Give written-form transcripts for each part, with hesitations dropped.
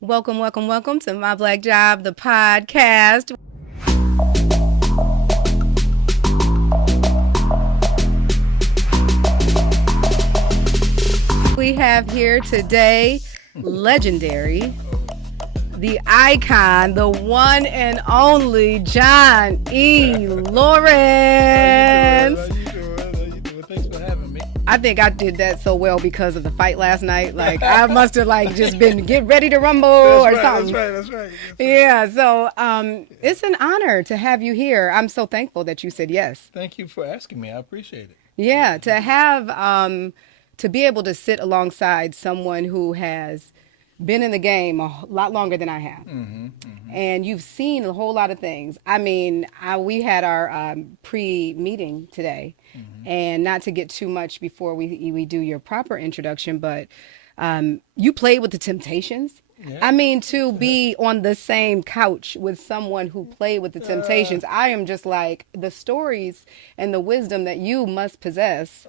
Welcome, welcome, welcome to My Black Job, the podcast. We have here today legendary, the icon, the one and only John E. Lawrence. How you doing? Thanks for having me. I think I did that so well because of the fight last night. Like I must have just been get ready to rumble or something. That's right. Yeah, so it's an honor to have you here. I'm so thankful that you said yes. Thank you for asking me. I appreciate it. Yeah, to have to be able to sit alongside someone who has been in the game a lot longer than I have. And you've seen a whole lot of things. I mean, we had our pre-meeting today, and not to get too much before we do your proper introduction, but you played with the Temptations. Yeah. I mean, to be on the same couch with someone who played with the Temptations, I am just like the stories and the wisdom that you must possess.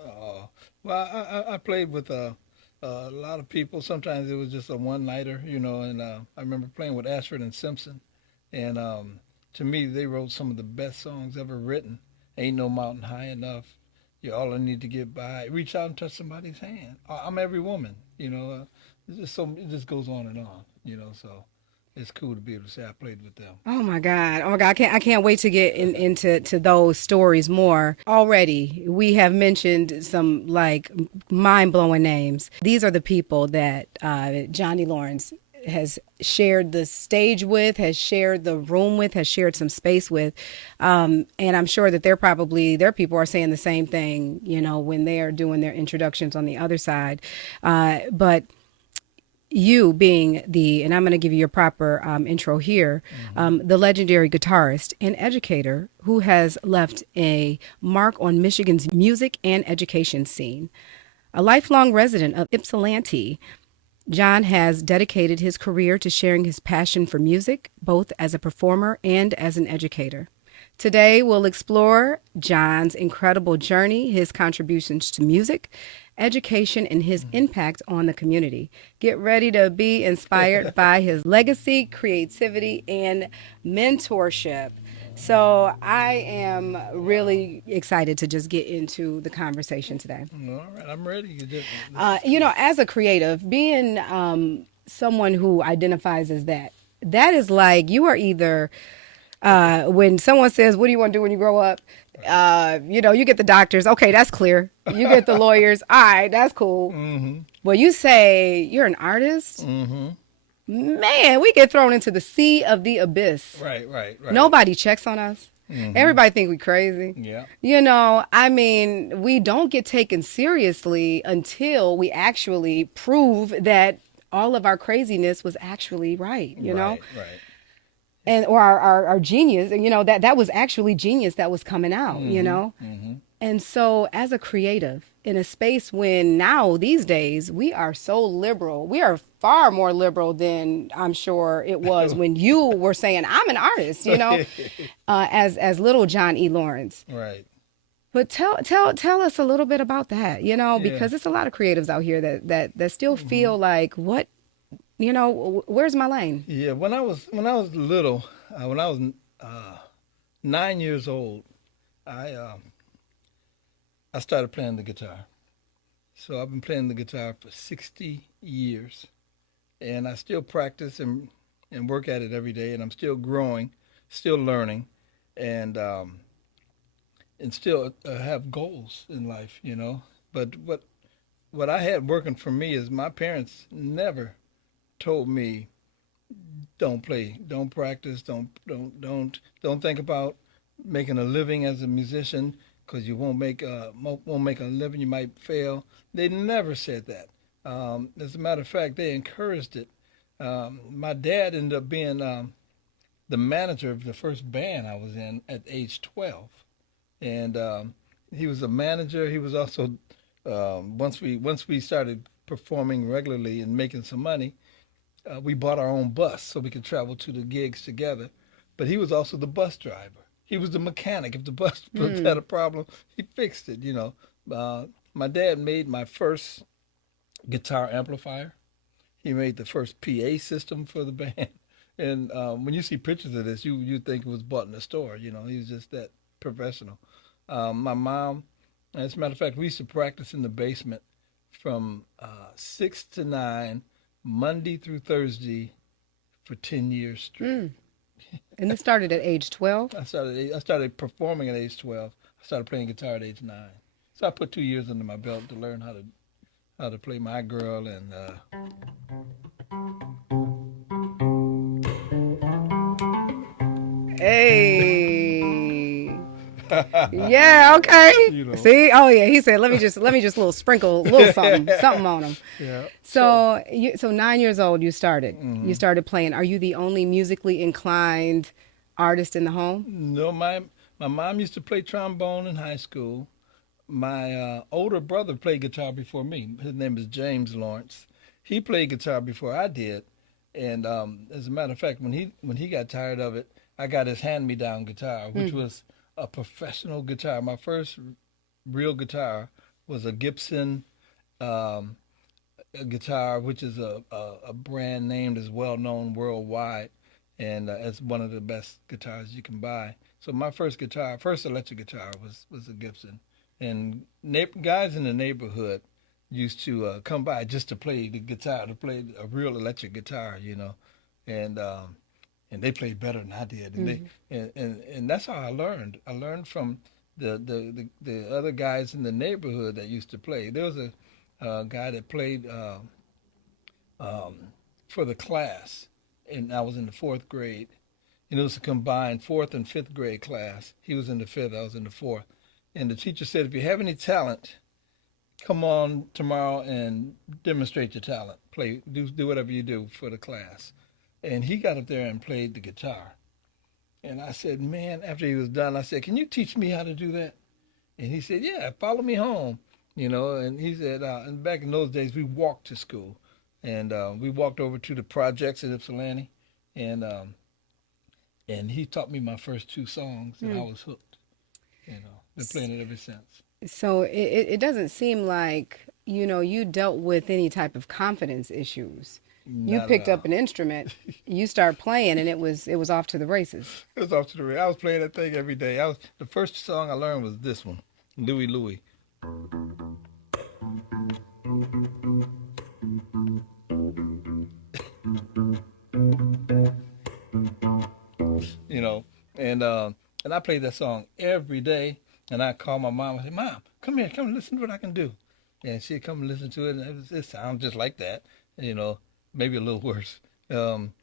Well, I played with a lot of people. Sometimes it was just a one-nighter, and I remember playing with Ashford and Simpson. And to me, they wrote some of the best songs ever written. Ain't no mountain high enough. You're all I need to get by. Reach out and touch somebody's hand. I'm every woman, it just goes on and on, so it's cool to be able to say I played with them. Oh my God. Oh my God. I can't wait to get into those stories more. Already, we have mentioned some like mind blowing names. These are the people that Johnny Lawrence has shared the stage with, has shared the room with, has shared some space with. And I'm sure that their people are saying the same thing, when they are doing their introductions on the other side. But you being and I'm going to give you your proper intro here, the legendary guitarist and educator who has left a mark on Michigan's music and education scene. A lifelong resident of Ypsilanti, John has dedicated his career to sharing his passion for music, both as a performer and as an educator. Today, we'll explore John's incredible journey, his contributions to music, education, and his impact on the community. Get ready to be inspired by his legacy, creativity, and mentorship. So I am really excited to just get into the conversation today. All right, I'm ready. As a creative, being someone who identifies as that is like you are either when someone says, what do you want to do when you grow up? You get the doctors. Okay, that's clear. You get the lawyers. All right, that's cool. Well, you say you're an artist. Man, we get thrown into the sea of the abyss. Right. Nobody checks on us. Everybody think we crazy. Yeah. I mean, we don't get taken seriously until we actually prove that all of our craziness was actually right, Right. and or our genius, that was actually genius that was coming out, And so as a creative in a space when now these days we are so liberal, we are far more liberal than I'm sure it was when you were saying I'm an artist, as little John E. Lawrence. Right. But tell us a little bit about that, because it's a lot of creatives out here that still feel like where's my lane? Yeah, when I was little, when I was 9 years old, I started playing the guitar. So I've been playing the guitar for 60 years, and I still practice and work at it every day, and I'm still growing, still learning, and still have goals in life, But what I had working for me is my parents never told me, don't play, don't practice, don't think about making a living as a musician because you won't make a living, you might fail. They never said that. As a matter of fact, they encouraged it. My dad ended up being the manager of the first band I was in at age 12, and he was a manager. He was also once we started performing regularly and making some money. We bought our own bus so we could travel to the gigs together. But he was also the bus driver. He was the mechanic. If the bus had a problem, he fixed it. My dad made my first guitar amplifier. He made the first PA system for the band. And when you see pictures of this, you think it was bought in a store. You know, he was just that professional. My mom, as a matter of fact, we used to practice in the basement from 6 to 9, Monday through Thursday, for 10 years straight. Mm. And this started at age 12? I started performing at age 12. I started playing guitar at age 9. So I put 2 years under my belt to learn how to play My Girl and Hey. Yeah, okay. you know. See? Oh yeah, he said let me just little sprinkle little something on him. Yeah. So 9 years old you started. You Mhm. started playing. Are you the only musically inclined artist in the home? No, my mom used to play trombone in high school. My older brother played guitar before me. His name is James Lawrence. He played guitar before I did, and as a matter of fact, when he got tired of it, I got his hand-me-down guitar, which Mm. was a professional guitar. My first real guitar was a Gibson um, a guitar, which is a brand name that's well known worldwide, and it's one of the best guitars you can buy. So my first electric guitar was a Gibson, and guys in the neighborhood used to come by just to play the guitar, to play a real electric guitar, and and they played better than I did, and Mhm. and that's how I learned. I learned from the other guys in the neighborhood that used to play. There was a guy that played um, for the class, and I was in the fourth grade. And it was a combined fourth and fifth grade class. He was in the fifth, I was in the fourth. And the teacher said, if you have any talent, come on tomorrow and demonstrate your talent. Do whatever you do for the class. And he got up there and played the guitar. And I said, man, after he was done, I said, can you teach me how to do that? And he said, yeah, follow me home. And he said, and back in those days, we walked to school. And we walked over to the projects at Ypsilanti. And and he taught me my first two songs, and I Mm. was hooked. Been playing it ever since. So it doesn't seem like, you dealt with any type of confidence issues. You Not at picked up all. an instrument, you start playing, and it was off to the races. It was off to the race. I was playing that thing every day. The first song I learned was this one, Louie Louie. You know, and uh, and I played that song every day. And I called my mom. I said, "Mom, come here, come listen to what I can do." And she'd come and listen to it, and it sounds just like that. You know, maybe a little worse. Um,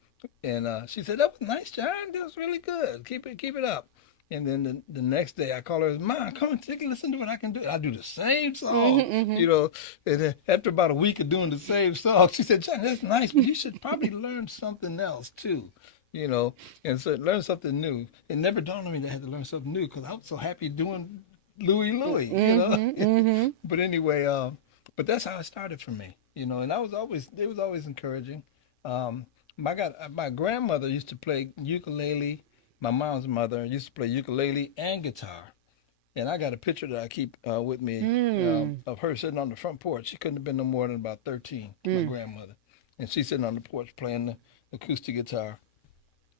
and she said, "That was nice, John. That was really good. Keep it up." And then the next day, I call her, "Mom, come and take a listen to what I can do." I do the same Hmm. song, Hmm. you know. And then after about a week of doing the same song, she said, "John, that's nice, but you should probably learn something else too." You know, and so learn something new. It never dawned on me that I had to learn something new because I was so happy doing Louie Louie, you know. Hmm. Hmm. But anyway, but that's how it started for me, and it was always encouraging. Um, my grandmother used to play ukulele. My mom's mother used to play ukulele and guitar, and I got a picture that I keep with me Mm. of her sitting on the front porch. She couldn't have been no more than about 13, my Mm. grandmother, and she's sitting on the porch playing the acoustic guitar.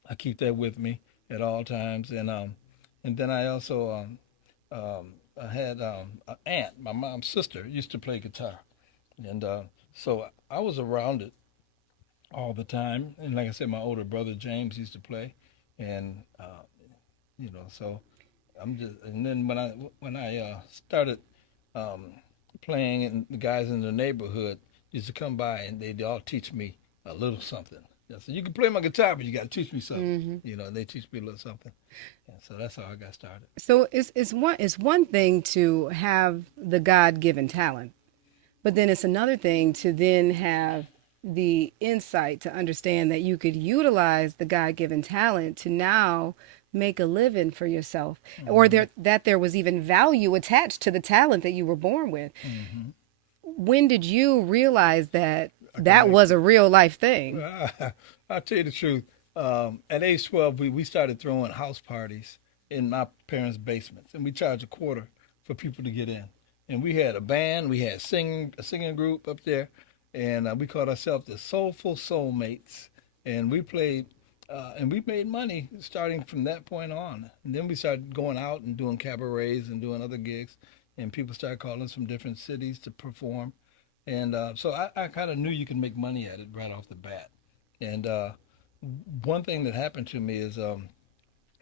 I keep that with me at all times, and then I also I had an aunt, my mom's sister, used to play guitar, and so I was around it all the time. And like I said, my older brother James used to play, and so and then when I started um, playing, and the guys in the neighborhood used to come by, and they'd all teach me a little something. I said, "You can play my guitar, but you got to teach me something." Hmm. And they teach me a little something, and so that's how I got started. So it's one thing to have the God given talent, but then it's another thing to then have the insight to understand that you could utilize the God given talent to now make a living for yourself, or Hmm. that there was even value attached to the talent that you were born with. Hmm. When did you realize that I that was connected. a real life thing? I'll tell you the truth. At age 12, we started throwing house parties in my parents' basements, and we charged a quarter for people to get in. And we had a band, we had a singing group up there, and we called ourselves the Soulful Soulmates, and we played. And we made money starting from that point on. And then we started going out and doing cabarets and doing other gigs. And people started calling us from different cities to perform. And so I kind of knew you could make money at it right off the bat. And one thing that happened to me is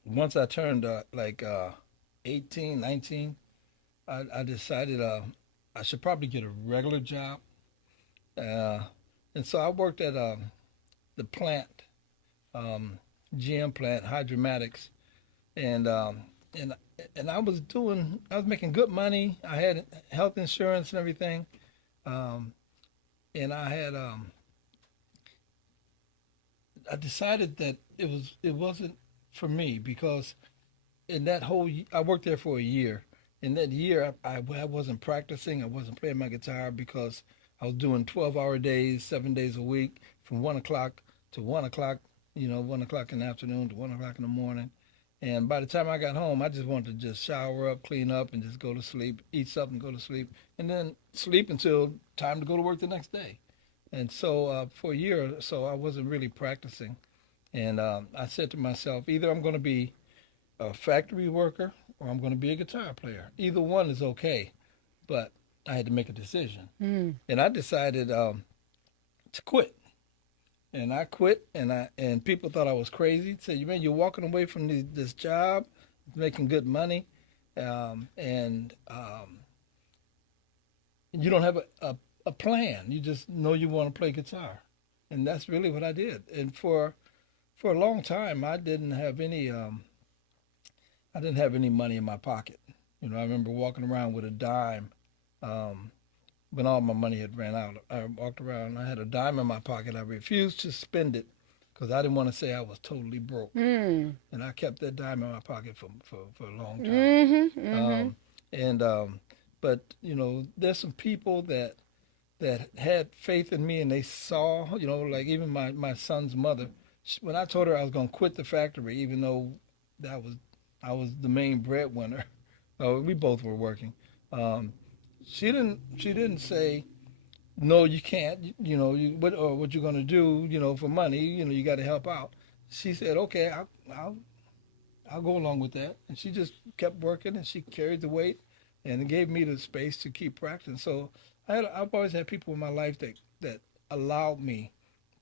once I turned 18, 19, I decided I should probably get a regular job. Uh, and so I worked at the plant, um, GM plant, Hydromatics, and and and I was making good money. I had health insurance and everything, um, and I decided that it wasn't for me because I worked there for a year. In that year, I wasn't practicing. I wasn't playing my guitar because I was doing 12-hour days, 7 days a week, from 1 o'clock to 1 o'clock. 1 o'clock in the afternoon to 1 o'clock in the morning. And by the time I got home, I just wanted to just shower up, clean up, and just go to sleep, eat something, go to sleep, and then sleep until time to go to work the next day. And so for a year or so, I wasn't really practicing. And I said to myself, either I'm going to be a factory worker or I'm going to be a guitar player. Either one is okay, but I had to make a decision. And I decided to quit. And I quit, and people thought I was crazy. Said, "Man, you're walking away from this job, making good money, and you don't have a plan. You just know you want to play guitar." And that's really what I did. And for a long time, I didn't have any money in my pocket. I remember walking around with a dime. Um, when all my money had ran out, I walked around. I had a dime in my pocket. I refused to spend it because I didn't want to say I was totally broke. And I kept that dime in my pocket for a long time. And but there's some people that had faith in me, and they saw, like even my son's mother. When I told her I was going to quit the factory, even though that was I was the main breadwinner, we both were working. Um, she didn't say no, you can't. What you're gonna do? For money. You got to help out. She said, okay, I'll go along with that. And she just kept working, and she carried the weight, and it gave me the space to keep practicing. So I've always had people in my life that allowed me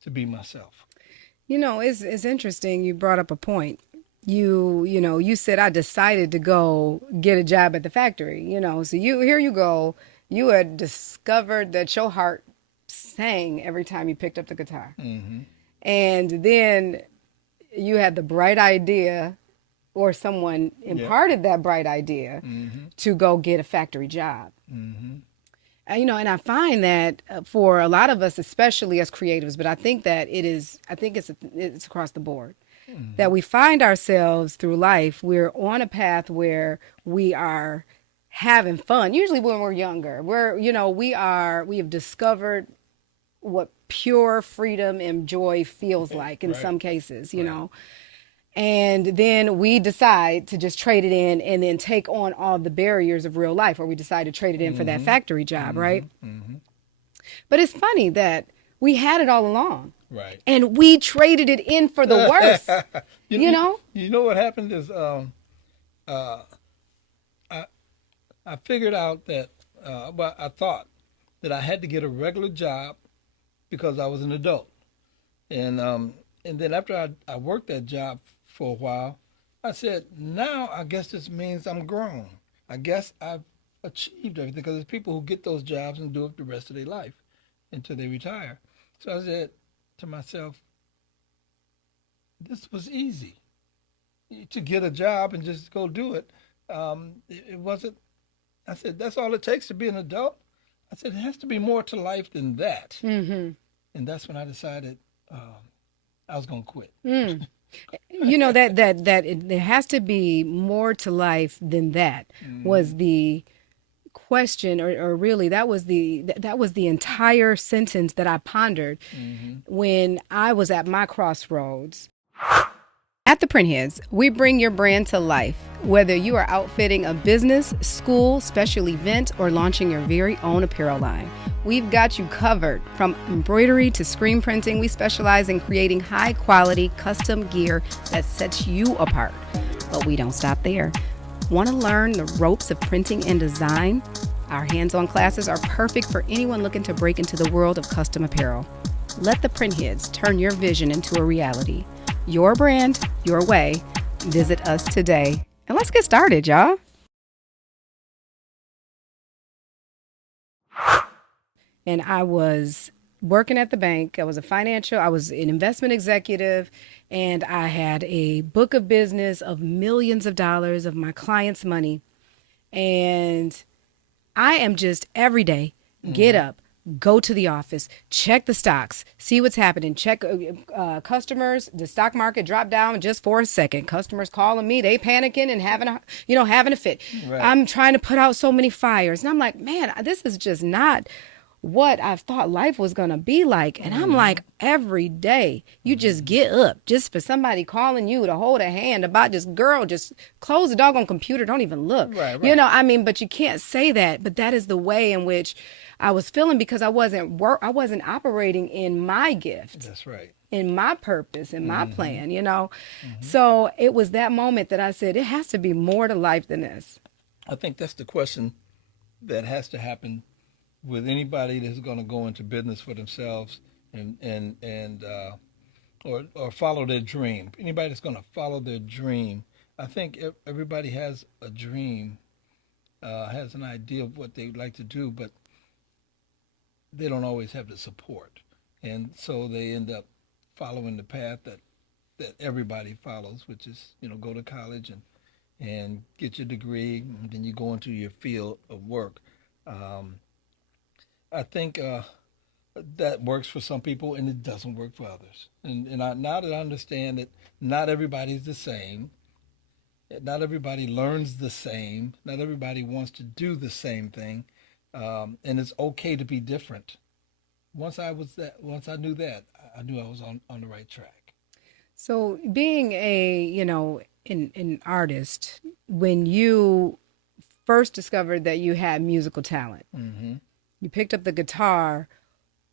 to be myself. It's interesting. You brought up a point. You said I decided to go get a job at the factory. So here you go. You had discovered that your heart sang every time you picked up the guitar, Mm-hmm. and then you had the bright idea, or someone Yep. imparted that bright idea Mm-hmm. to go get a factory job. Mm-hmm. And I find that for a lot of us, especially as creatives, but I think it's across the board, that we find ourselves through life, we're on a path where we are having fun. Usually when we're younger, we have discovered what pure freedom and joy feels like in Right. some cases, Right. and then we decide to just trade it in and then take on all the barriers of real life, or we decide to trade it in for that factory job, right? Mm-hmm. But it's funny that we had it all along Right. and we traded it in for the worst, you know? You know what happened is I I figured out that I thought that I had to get a regular job because I was an adult, and and then after I worked that job for a while, I said, now I guess this means I'm grown. I guess I've achieved everything because there's people who get those jobs and do it the rest of their life until they retire. So I said to myself, this was easy to get a job and just go do it. It wasn't. I said that's all it takes to be an adult. I said it has to be more to life than that. Mm-hmm. And that's when I decided I was going to quit. There has to be more to life than that was the question, or really that was the entire sentence that I pondered when I was at my crossroads. At the Printheads, we bring your brand to life. Whether you are outfitting a business, school, special event, or launching your very own apparel line, we've got you covered. From embroidery to screen printing, we specialize in creating high-quality, custom gear that sets you apart. But we don't stop there. Want to learn the ropes of printing and design? Our hands-on classes are perfect for anyone looking to break into the world of custom apparel. Let the Printheads turn your vision into a reality. Your brand, your way. Visit us today. And let's get started, y'all. And I was working at the bank. I was an investment executive, and I had a book of business of millions of dollars of my clients' money. And I am just every day, get up, go to the office, check the stocks, see what's happening, check customers. The stock market dropped down just for a second. Customers calling me, they panicking and having a fit. Right. I'm trying to put out so many fires. And I'm like, man, this is just not what I thought life was going to be like. And I'm like, every day you just get up just for somebody calling you to hold a hand about just, girl, just close the doggone computer. Don't even look. Right. But you can't say that. But that is the way in which I was feeling, because I wasn't operating in my gift. That's right. In my purpose, in my plan, So it was that moment that I said, it has to be more to life than this. I think that's the question that has to happen with anybody that's going to go into business for themselves or follow their dream. Anybody that's going to follow their dream, I think everybody has a dream, has an idea of what they'd like to do, but they don't always have the support, and so they end up following the path that everybody follows, which is go to college and get your degree, and then you go into your field of work. I think that works for some people, and it doesn't work for others. Now that I understand that not everybody's the same, not everybody learns the same, not everybody wants to do the same thing, and it's okay to be different. Once I knew that, I knew I was on the right track. So being an artist, when you first discovered that you had musical talent, you picked up the guitar.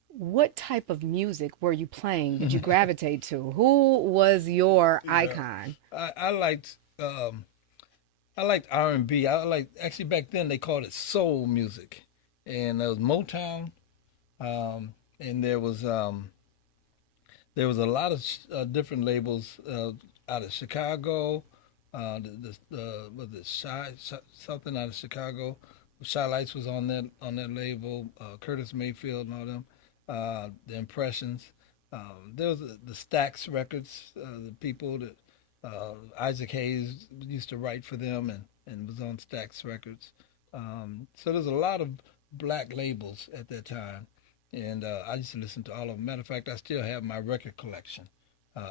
What type of music were you playing? Did you gravitate to? Who was your icon? I liked R&B. Actually back then they called it soul music, and there was Motown, and there was a lot of different labels out of Chicago. Was it something out of Chicago? Shy Lights was on that label. Curtis Mayfield and all them. The Impressions. There was the Stax Records. The people that Isaac Hayes used to write for them and was on Stax Records. So there's a lot of black labels at that time, and I used to listen to all of them. Matter of fact, I still have my record collection.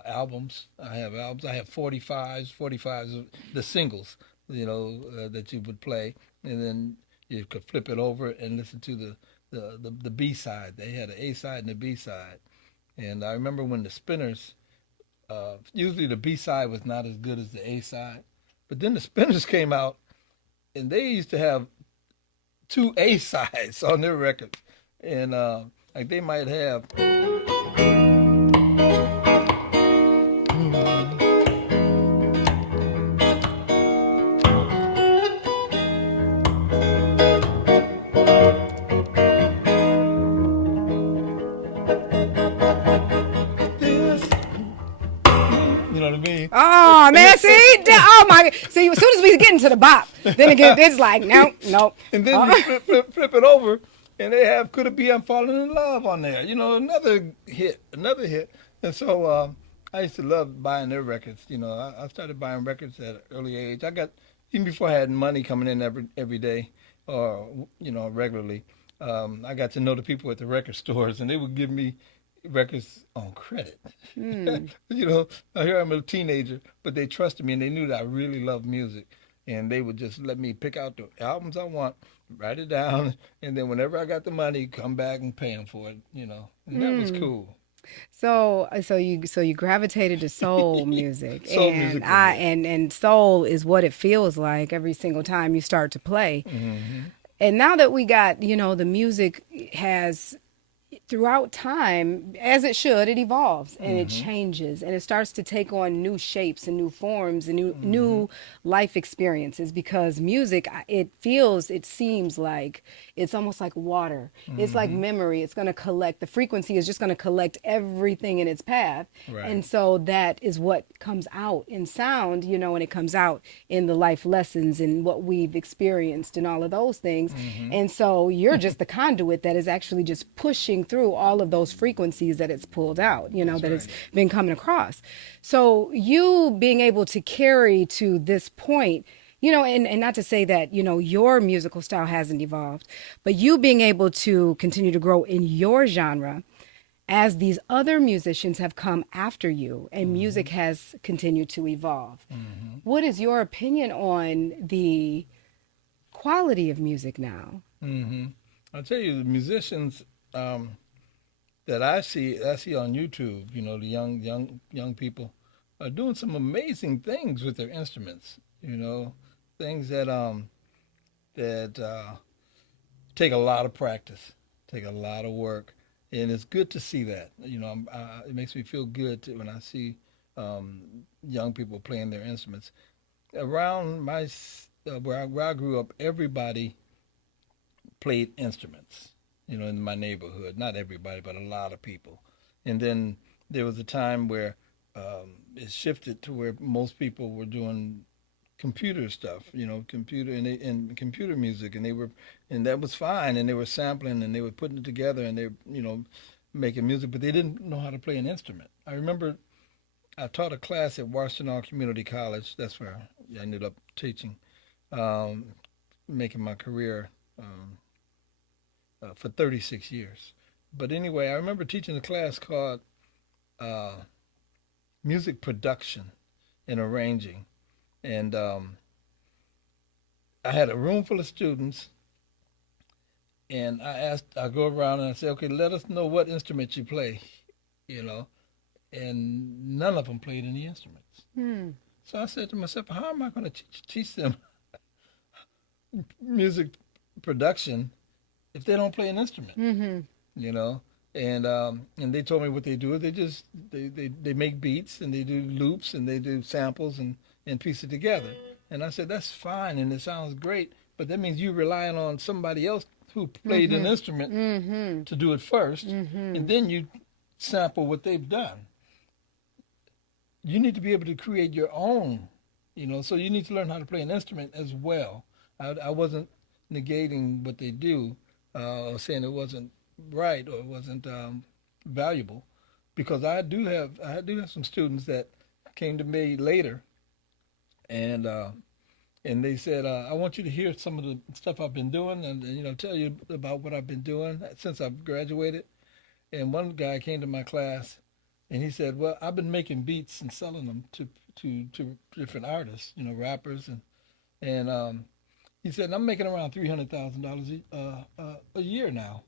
Albums. I have albums. I have 45s, the singles, that you would play, and then you could flip it over and listen to the B side. They had an A side and a B side, and I remember when the Spinners, usually the B side was not as good as the A side, but then the Spinners came out, and they used to have 2 A sides on their records, and like they might have. Oh man, see, oh my, see, as soon as we get into the bop, then it's like nope. And then you flip it over, and they have "Could It Be I'm Falling in Love" on there. Another hit. And so I used to love buying their records. I started buying records at an early age. Even before I had money coming in every day, or regularly. I got to know the people at the record stores, and they would give me records on credit. Here I'm a teenager, but they trusted me and they knew that I really loved music, and they would just let me pick out the albums I want, write it down, and then whenever I got the money, come back and pay them for it. And that was cool. So you gravitated to soul music, Soul and music was it. and soul is what it feels like every single time you start to play. Hmm. And now that we got, the music has throughout time, as it should, it evolves and it Hmm. changes and it starts to take on new shapes and new forms and new Hmm. life experiences, because music, it seems like it's almost like water. It's like Hmm. memory. It's going to collect, the frequency is just going to collect everything in its path. Right. And so that is what comes out in sound, and it comes out in the life lessons and what we've experienced and all of those things. Hmm. And so you're just the conduit that is actually just pushing through all of those frequencies that it's pulled out, That's that it's right. been coming across. So you being able to carry to this point, and not to say that, your musical style hasn't evolved, but you being able to continue to grow in your genre as these other musicians have come after you and Hmm. music has continued to evolve. Hmm. What is your opinion on the quality of music now? Hmm. I'll tell you, the musicians um, that I see on YouTube, the young people are doing some amazing things with their instruments. Things that take a lot of practice, take a lot of work, and it's good to see that. It makes me feel good when I see um, young people playing their instruments. Around where I grew up, everybody played instruments. In my neighborhood, not everybody, but a lot of people. And then there was a time where it shifted to where most people were doing computer stuff, computer and computer music, and that was fine, and they were sampling and they were putting it together and they making music, but they didn't know how to play an instrument. I remember I taught a class at Washtenaw Community College. That's where I ended up teaching, um, making my career for 36 years. But anyway, I remember teaching a class called uh, music production and arranging, and I had a room full of students, and I go around and I say, okay, let us know what instrument you play, you know, and none of them played any instruments. Hmm. So I said to myself, how am I going to teach them music production if they don't play an instrument, Mm-hmm. you know? And they told me what they do. They make beats and they do loops and they do samples and piece it together. And I said, that's fine and it sounds great, but that means you're relying on somebody else who played an Mm-hmm. instrument Mm-hmm. to do it first, Mm-hmm. and then you sample what they've done. You need to be able to create your own, so you need to learn how to play an instrument as well. I wasn't negating what they do, or saying it wasn't right or it wasn't valuable, because I do have some students that came to me later, and they said, I want you to hear some of the stuff I've been doing, and tell you about what I've been doing since I've graduated. And one guy came to my class, and he said, "Well, I've been making beats and selling them to different artists, rappers, and he said I'm making around $300,000 a year now."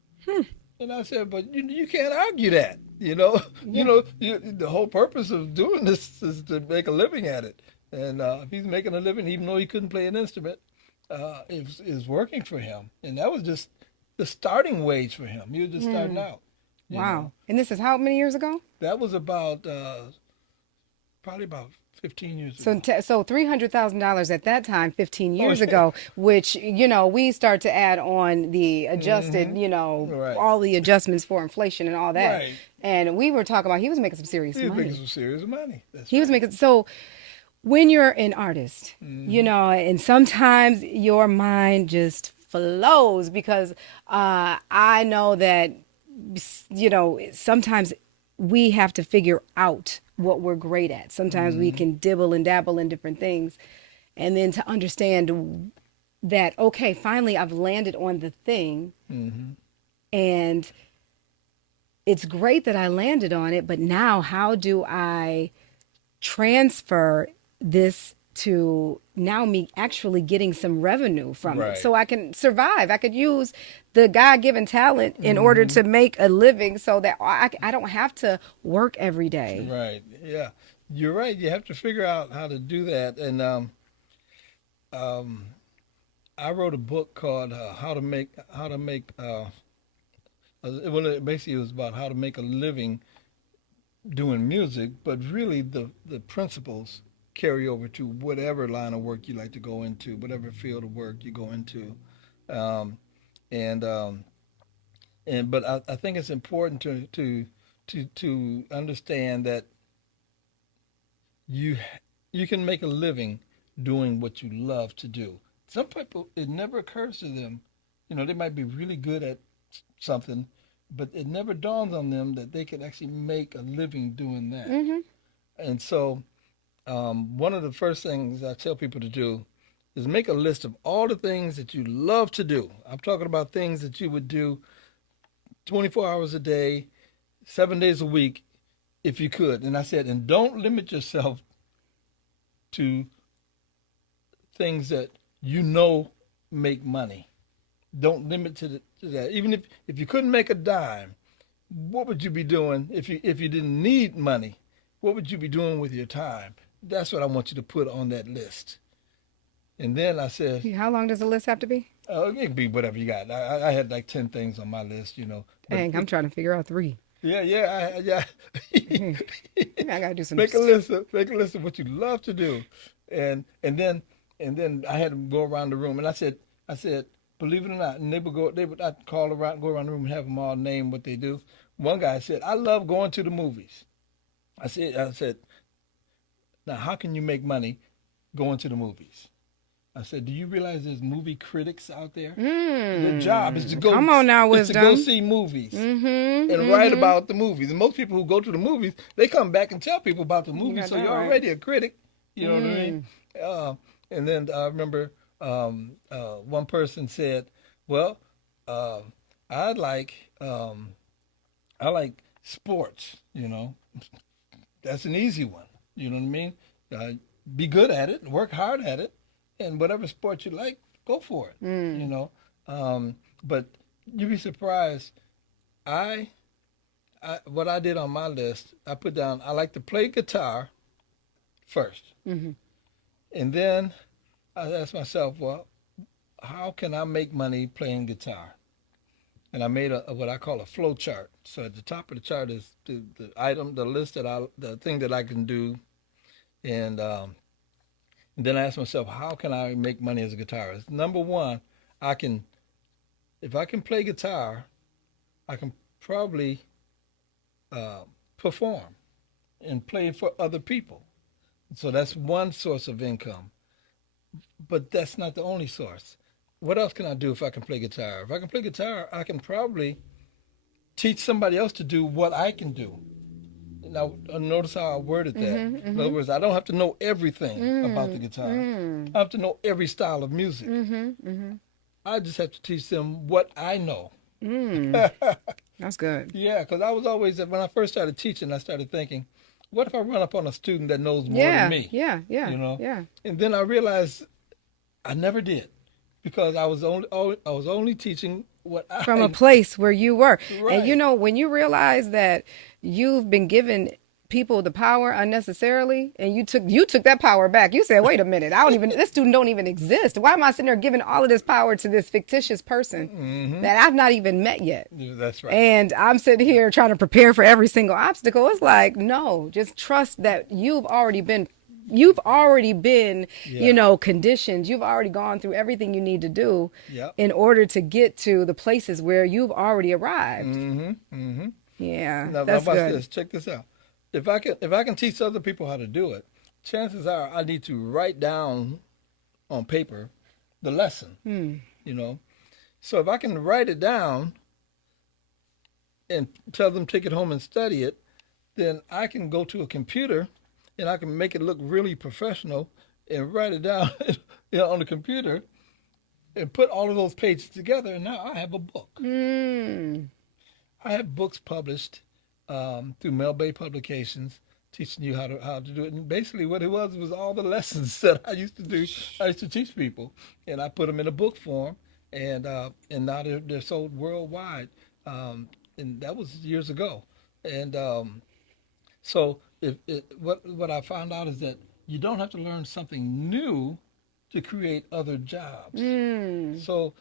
And I said, "But you can't argue that, Yeah. the whole purpose of doing this is to make a living at it. And if he's making a living, even though he couldn't play an instrument, is working for him. And that was just the starting wage for him. He was just starting Hmm. out, you know." Wow. And this is how many years ago? That was about probably about 15 years So, ago. so $300,000 at that time, 15 Oh years yeah. ago, which, we start to add on the adjusted, Right. all the adjustments for inflation and all that. Right. And we were talking about he was making some serious He was making money. some serious money. That's He was right. making, so when you're an artist, Hmm. and sometimes your mind just flows because I know that, sometimes we have to figure out what we're great at. Sometimes we Hmm. can dibble and dabble in different things. And then to understand that, okay, finally I've landed on the thing, Hmm. and it's great that I landed on it, but now how do I transfer this to now me actually getting some revenue from it, Right. so I can survive. I could use the God-given talent in order to make a living, so that I don't have to work every day. Right. Yeah. You're right. You have to figure out how to do that. And um, I wrote a book called well, basically it was about how to make a living doing music, but really the principles carry over to whatever line of work you like to go into, whatever field of work you go into. Um, and but I think it's important to understand that you you can make a living doing what you love to do. Some people, it never occurs to them, they might be really good at something, but it never dawns on them that they can actually make a living doing that. Hmm. And so, one of the first things I tell people to do is make a list of all the things that you love to do. I'm talking about things that you would do 24 hours a day, 7 days a week, if you could. And I said, and don't limit yourself to things that you know make money. Don't limit to that. Even if you couldn't make a dime, what would you be doing if you didn't need money? What would you be doing with your time? That's what I want you to put on that list. And then I said, How long does the list have to be? oh, it can be whatever you got. I had like 10 things on my list. But Dang, I'm trying to figure out 3. yeah. I gotta do some. Make a list of what you love to do, and then I had them go around the room, and I said, believe it or not, and I'd call around, go around the room, and have them all name what they do. One guy said, I love going to the movies. I said, now how can you make money going to the movies? I said, do you realize there's movie critics out there? Their job is to go. Come on now, is to go wisdom. see movies Mm-hmm. and write about the movies. And most people who go to the movies, they come back and tell people about the movies. got So that you're right. already a critic. You know what I mean? And then I remember one person said, "Well, uh, I like I like sports. That's an easy one. You know what I mean? Be good at it, work hard at it, and whatever sport you like, go for it. But you'd be surprised. I what I did on my list, I put down I like to play guitar first, and then I asked myself, well, how can I make money playing guitar? And I made a what I call a flow chart. So at the top of the chart is the list the thing that I can do, and then I asked myself, how can I make money as a guitarist? Number one, I can, if I can play guitar, I can probably perform and play for other people. So that's one source of income. But that's not the only source. What else can I do if I can play guitar? If I can play guitar, I can probably teach somebody else to do what I can do. Now, notice how I worded that. In other words, I don't have to know everything about the guitar. I have to know every style of music. I just have to teach them what I know. That's good. Yeah, because I was always, when I first started teaching, I started thinking, what if I run up on a student that knows more than me? Yeah. Yeah. And then I realized I never did, because I was only teaching what I From a place where you were. Right. And when you realize that you've been given people the power unnecessarily, and you took that power back. You said, wait a minute, this student don't even exist. Why am I sitting there giving all of this power to this fictitious person that I've not even met yet? That's right. And I'm sitting here trying to prepare for every single obstacle. It's like, no, just trust that you've already been conditioned. You've already gone through everything you need to do in order to get to the places where you've already arrived. Yeah, Now, that's watch good. this. Check this out. If I can teach other people how to do it, chances are I need to write down on paper the lesson. So if I can write it down and tell them take it home and study it, then I can go to a computer and I can make it look really professional and write it down on the computer and put all of those pages together, and now I have a book. I have books published through Mel Bay Publications teaching you how to do it. And basically, what it was all the lessons that I used to do. I used to teach people, and I put them in a book form, and now they're sold worldwide. And that was years ago. And so what I found out is that you don't have to learn something new to create other jobs. Mm. So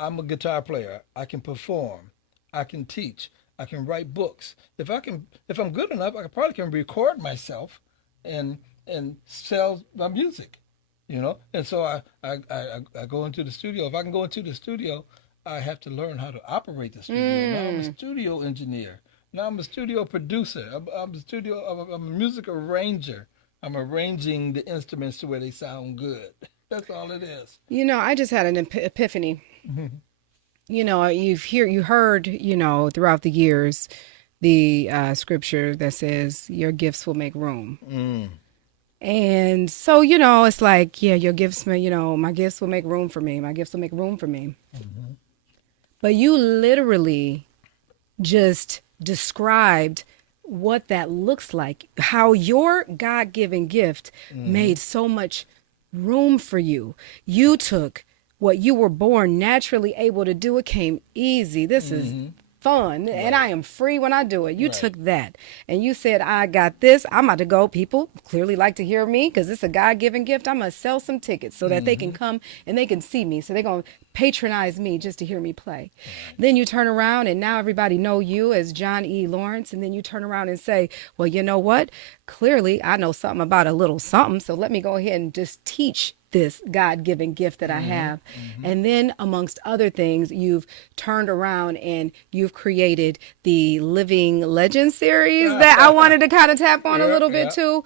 I'm a guitar player. I can perform. I can teach. I can write books. If I'm good enough, I probably can record myself, and sell my music, And so I go into the studio. If I can go into the studio, I have to learn how to operate the studio. Now I'm a studio engineer. Now I'm a studio producer. I'm a music arranger. I'm arranging the instruments to where they sound good. That's all it is. I just had an epiphany. You heard, throughout the years, the scripture that says your gifts will make room. Mm. And so, it's like, yeah, your gifts, my gifts will make room for me. My gifts will make room for me. Mm-hmm. But you literally just described what that looks like, how your God-given gift made so much room for you. You took what you were born naturally able to do. It came easy. This is fun, and I am free when I do it. You took that and you said, I got this. I'm about to go. People clearly like to hear me because it's a God-given gift. I'm going to sell some tickets so that they can come and they can see me. So they're going to patronize me just to hear me play. Then you turn around and now everybody know you as John E. Lawrence. And then you turn around and say, well, you know what? Clearly I know something about a little something. So let me go ahead and just teach this God-given gift that I have. And then amongst other things, you've turned around and you've created the Living Legend series that I wanted to kind of tap on a little bit too.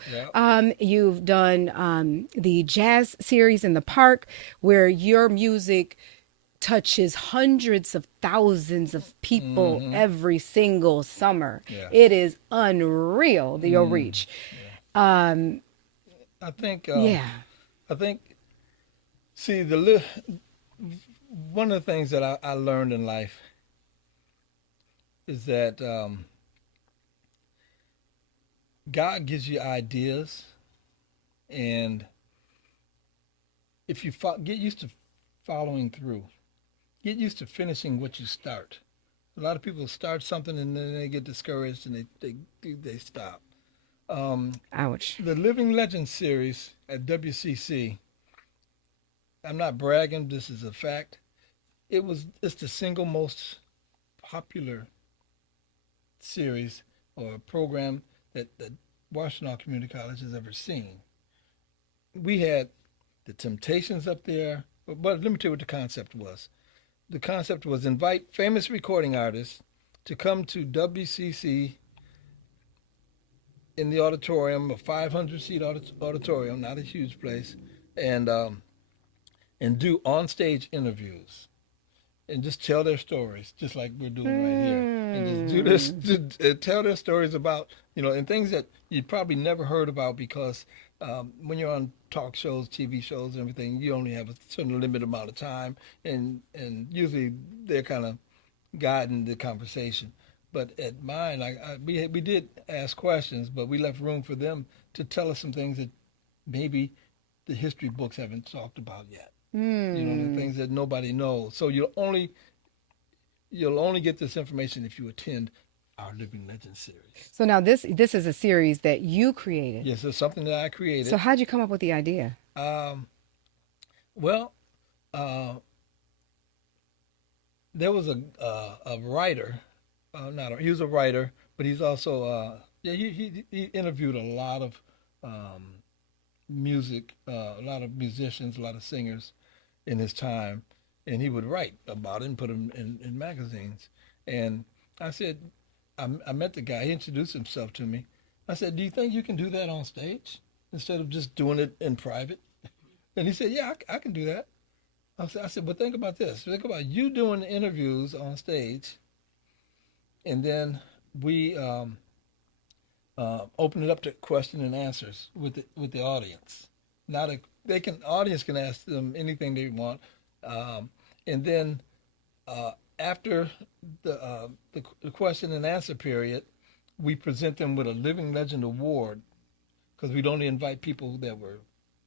You've done the jazz series in the park where your music touches hundreds of thousands of people every single summer. It is unreal, your reach. I think I think see one of the things that I learned in life is that God gives you ideas, and if you get used to following through, get used to finishing what you start. A lot of people start something and then they get discouraged and they stop. Ouch. The Living Legends series at WCC, I'm not bragging, this is a fact. It's the single most popular series or program that Washington Community College has ever seen. We had the Temptations up there, but let me tell you what the concept was. The concept was invite famous recording artists to come to WCC in the auditorium, a 500-seat auditorium, not a huge place, and do on-stage interviews and just tell their stories, just like we're doing right here, and just do this, tell their stories about, and things that you probably never heard about because when you're on talk shows, TV shows, and everything, you only have a certain limited amount of time, and usually they're kind of guiding the conversation. But at mine, we did ask questions, but we left room for them to tell us some things that maybe the history books haven't talked about yet. The things that nobody knows. So you'll only get this information if you attend our Living Legends series. So now this is a series that you created. Yes, it's something that I created. So how'd you come up with the idea? Well, there was a writer. He was a writer, but he's also he interviewed a lot of music, a lot of musicians, a lot of singers in his time, and he would write about it and put them in magazines. And I said, I met the guy. He introduced himself to me. I said, do you think you can do that on stage instead of just doing it in private? And he said, yeah, I can do that. I said, but think about this. Think about you doing interviews on stage, and then we open it up to question and answers with the audience. Now audience can ask them anything they want, and then after the question and answer period, we present them with a Living Legend Award because we'd only invite people that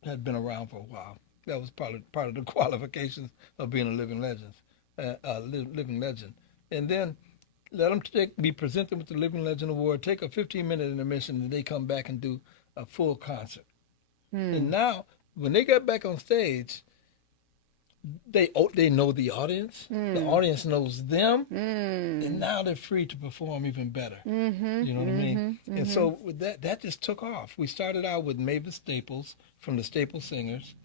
had been around for a while. That was part of the qualifications of being a living legend. And then let them be presented with the Living Legend Award, take a 15-minute intermission, and they come back and do a full concert. And now, when they get back on stage, they know the audience. The audience knows them, and now they're free to perform even better. You know what I mean? And so with that just took off. We started out with Mavis Staples from the Staple Singers,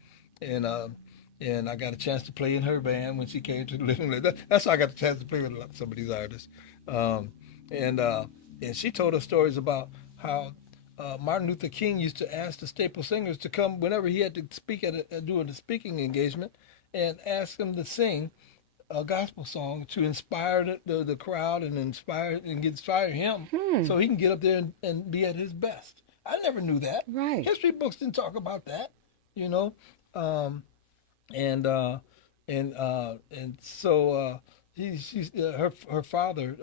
and I got a chance to play in her band when she came to the Living Legend. That's how I got the chance to play with some of these artists. And she told us stories about how Martin Luther King used to ask the Staple Singers to come whenever he had to speak do a speaking engagement, and ask them to sing a gospel song to inspire the crowd and inspire him so he can get up there and be at his best. I never knew that. Right. History books didn't talk about that, you know. And so her father,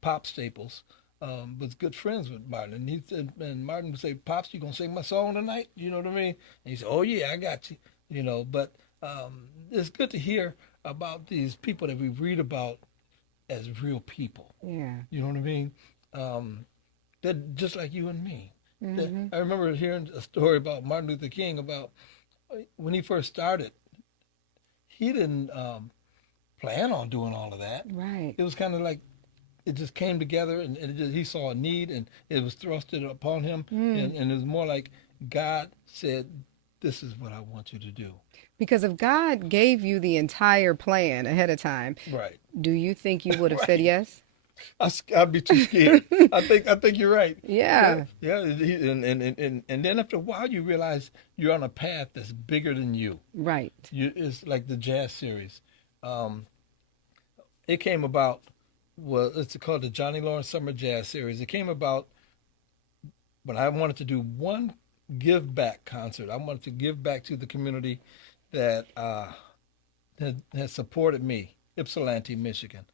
Pop Staples, was good friends with Martin, and Martin would say, "Pops, you gonna sing my song tonight?" You know what I mean? And he said, "Oh yeah, I got you." You know, but it's good to hear about these people that we read about as real people. Yeah. You know what I mean? They're just like you and me. I remember hearing a story about Martin Luther King about when he first started. He didn't plan on doing all of that. Right. It was kind of like it just came together, and he saw a need, and it was thrusted upon him, and it was more like God said, "This is what I want you to do." Because if God gave you the entire plan ahead of time, Right. do you think you would have said yes? I'd be too scared. I think you're right. Yeah. Yeah. And then after a while, you realize you're on a path that's bigger than you. Right. It's like the jazz series. It came about. Well, it's called the Johnny Lawrence Summer Jazz Series. It came about when I wanted to do one give back concert. I wanted to give back to the community that has supported me, Ypsilanti, Michigan,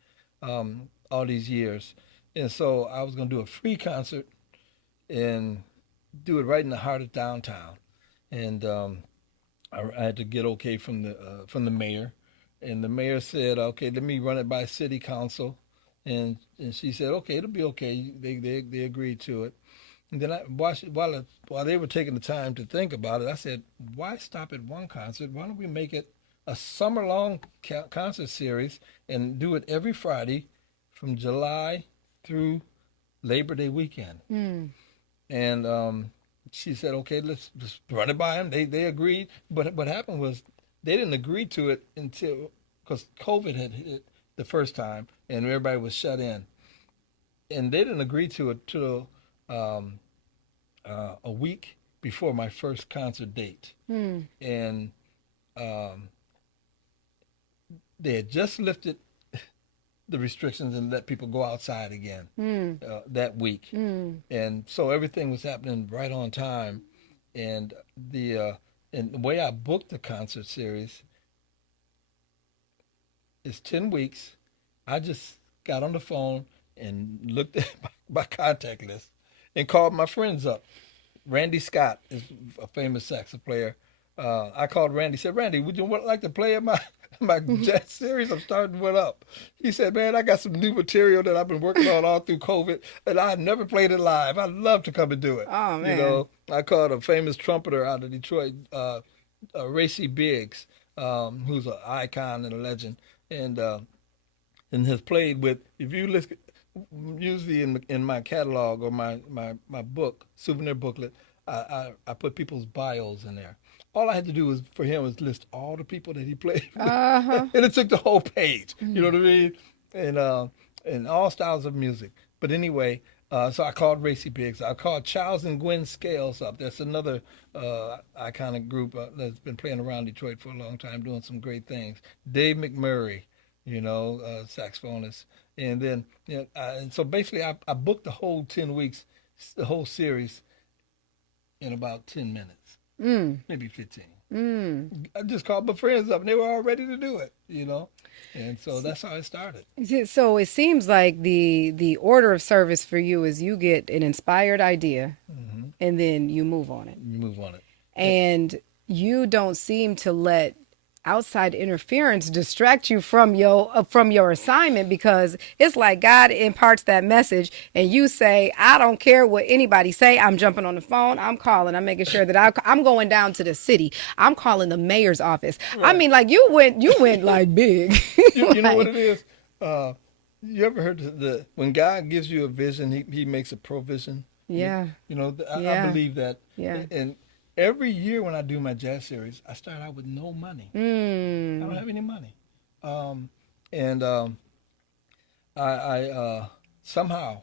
all these years. And so I was going to do a free concert and do it right in the heart of downtown. And I had to get okay from the mayor, and the mayor said, "Okay, let me run it by city council." And she said, "Okay, it'll be okay." They agreed to it. And then while they were taking the time to think about it, I said, "Why stop at one concert? Why don't we make it a summer-long concert series and do it every Friday from July through Labor Day weekend?" And she said, "Okay, let's just run it by them." They agreed, but what happened was they didn't agree to it until because COVID had hit the first time and everybody was shut in, and they didn't agree to it till a week before my first concert date. And they had just lifted the restrictions and let people go outside again that week. And so everything was happening right on time. And the way I booked the concert series is 10 weeks. I just got on the phone and looked at my contact list and called my friends up. Randy Scott is a famous sax player. I called Randy, said, "Randy, would you like to play in my jazz series I'm starting one up?" He said, "Man, I got some new material that I've been working on all through COVID, and I've never played it live. I'd love to come and do it." Oh, man. You know, I called a famous trumpeter out of Detroit, Racy Biggs, who's an icon and a legend, and has played with, if you listen, usually in my catalog or my book, souvenir booklet, I put people's bios in there. All I had to do was for him was list all the people that he played with, and it took the whole page. You know what I mean? And all styles of music. But anyway, so I called Racy Biggs. I called Charles and Gwen Scales up. That's another iconic group that's been playing around Detroit for a long time, doing some great things. Dave McMurray, saxophonist. And then, and so basically I booked the whole 10 weeks, the whole series in about 10 minutes, maybe 15. I just called my friends up and they were all ready to do it, And so that's how it started. So it seems like the order of service for you is you get an inspired idea Hmm. and then you move on it. You move on it. Eh, And you don't seem to let outside interference distract you from your assignment, because it's like God imparts that message and you say, I don't care what anybody say, I'm jumping on the phone, I'm calling, I'm making sure that I'm going down to the city, I'm calling the mayor's office. I Right. mean, like you went like big. You know what Like, it is? Uh, you ever heard the when God gives you a vision, he makes a provision. yeah, I yeah, believe that. yeah. And every year when I do my jazz series, I start out with no money. I don't Mm. have any money. Um, and I somehow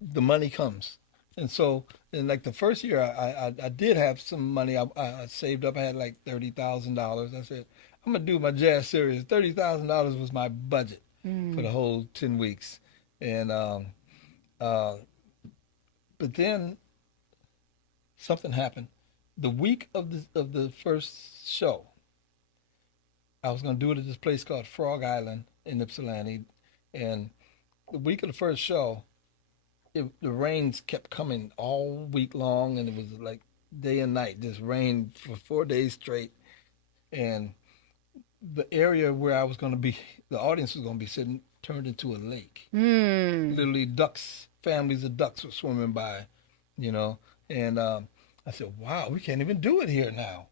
the money comes. And so, in like the first year, I did have some money. I saved up. I had like $30,000. I said, I'm gonna do my jazz series. $30,000 was my budget for the whole 10 weeks. And uh, but then something happened. The week of the first show, I was gonna do it at this place called Frog Island in Ypsilanti. And the week of the first show, the rains kept coming all week long, and it was like day and night, just rain for 4 days straight. And the area where I was going to be, the audience was going to be sitting, turned into a lake. Mm. Literally, ducks, families of ducks were swimming by, you know. And I said, wow, we can't even do it here now,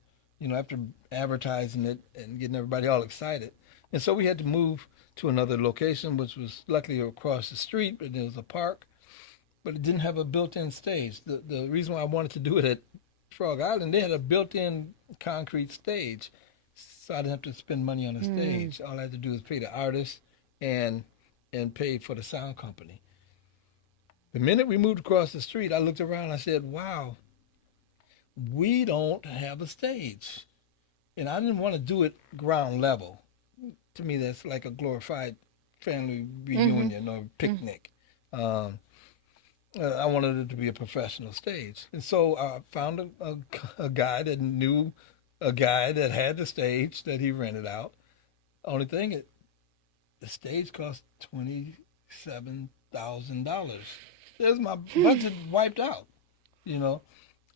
after advertising it and getting everybody all excited. And so we had to move to another location, which was luckily across the street, but there was a park, but it didn't have a built-in stage. The reason why I wanted to do it at Frog Island, they had a built-in concrete stage, so I didn't have to spend money on a Mm. stage. All I had to do was pay the artist and pay for the sound company. The minute we moved across the street, I looked around and I said, "Wow, we don't have a stage." And I didn't want to do it ground level. To me, that's like a glorified family Mm-hmm. reunion or picnic. Um, I wanted it to be a professional stage. And so I found a guy that knew a guy that had the stage that he rented out. Only thing, the stage cost $27,000. There's my budget wiped out, you know.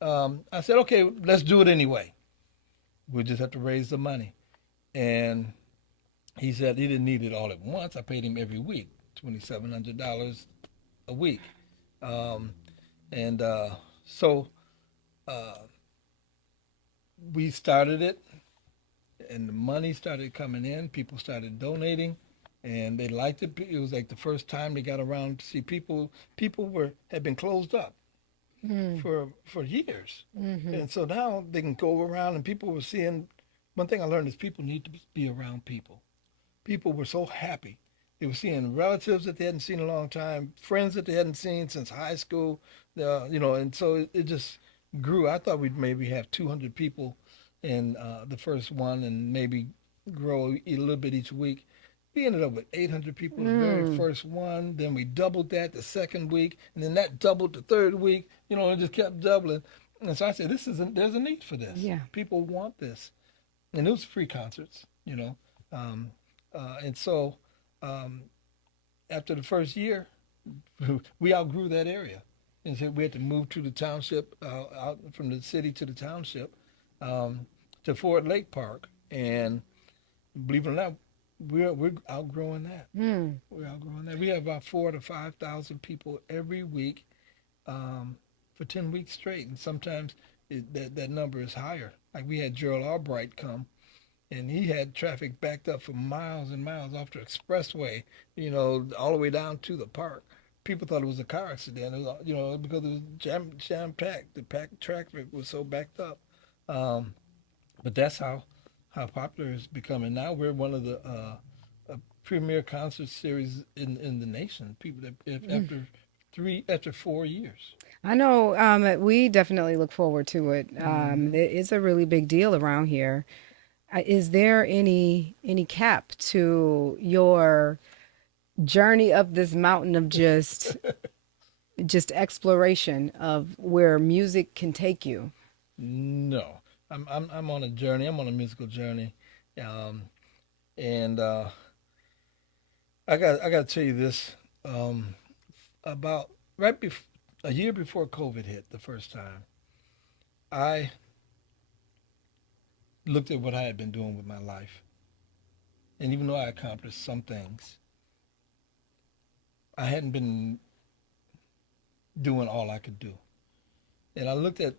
I said, okay, let's do it anyway. We just have to raise the money. And he said he didn't need it all at once. I paid him every week, $2,700 a week. Um, and so uh, we started it, and the money started coming in. People started donating, and they liked it. It was like the first time they got around to see people. People had been closed up Mm. for years, Mm-hmm. and so now they can go around, and people were seeing. One thing I learned is people need to be around people. People were so happy. They were seeing relatives that they hadn't seen in a long time, friends that they hadn't seen since high school, and so it just grew. I thought we'd maybe have 200 people in the first one and maybe grow a little bit each week. We ended up with 800 people the very Mm. first one. Then we doubled that the second week, and then that doubled the third week. It just kept doubling. And so I said, there's a need for this. Yeah. People want this, and it was free concerts. Um, and so um, after the first year, we outgrew that area. And so we had to move to the township, out from the city to the township, um, to Ford Lake Park. And believe it or not, we're outgrowing that. Mm. We're outgrowing that. We have about 4,000 to 5,000 people every week, for 10 weeks straight, and sometimes that number is higher. Like we had Gerald Albright come, and he had traffic backed up for miles and miles off the expressway, all the way down to the park. People thought it was a car accident, because it was jam packed. The packed traffic was so backed up. Um, but that's how popular it's becoming. Now we're one of the premier concert series in the nation. People that if after 4 years. I know, we definitely look forward to it. Hmm. It's a really big deal around here. Is there any cap to your journey up this mountain of just exploration of where music can take you? No. I'm on a journey. I'm on a musical journey, um, and I got to tell you this. Um, about right before a year before COVID hit the first time, I looked at what I had been doing with my life, and even though I accomplished some things, I hadn't been doing all I could do. And I looked at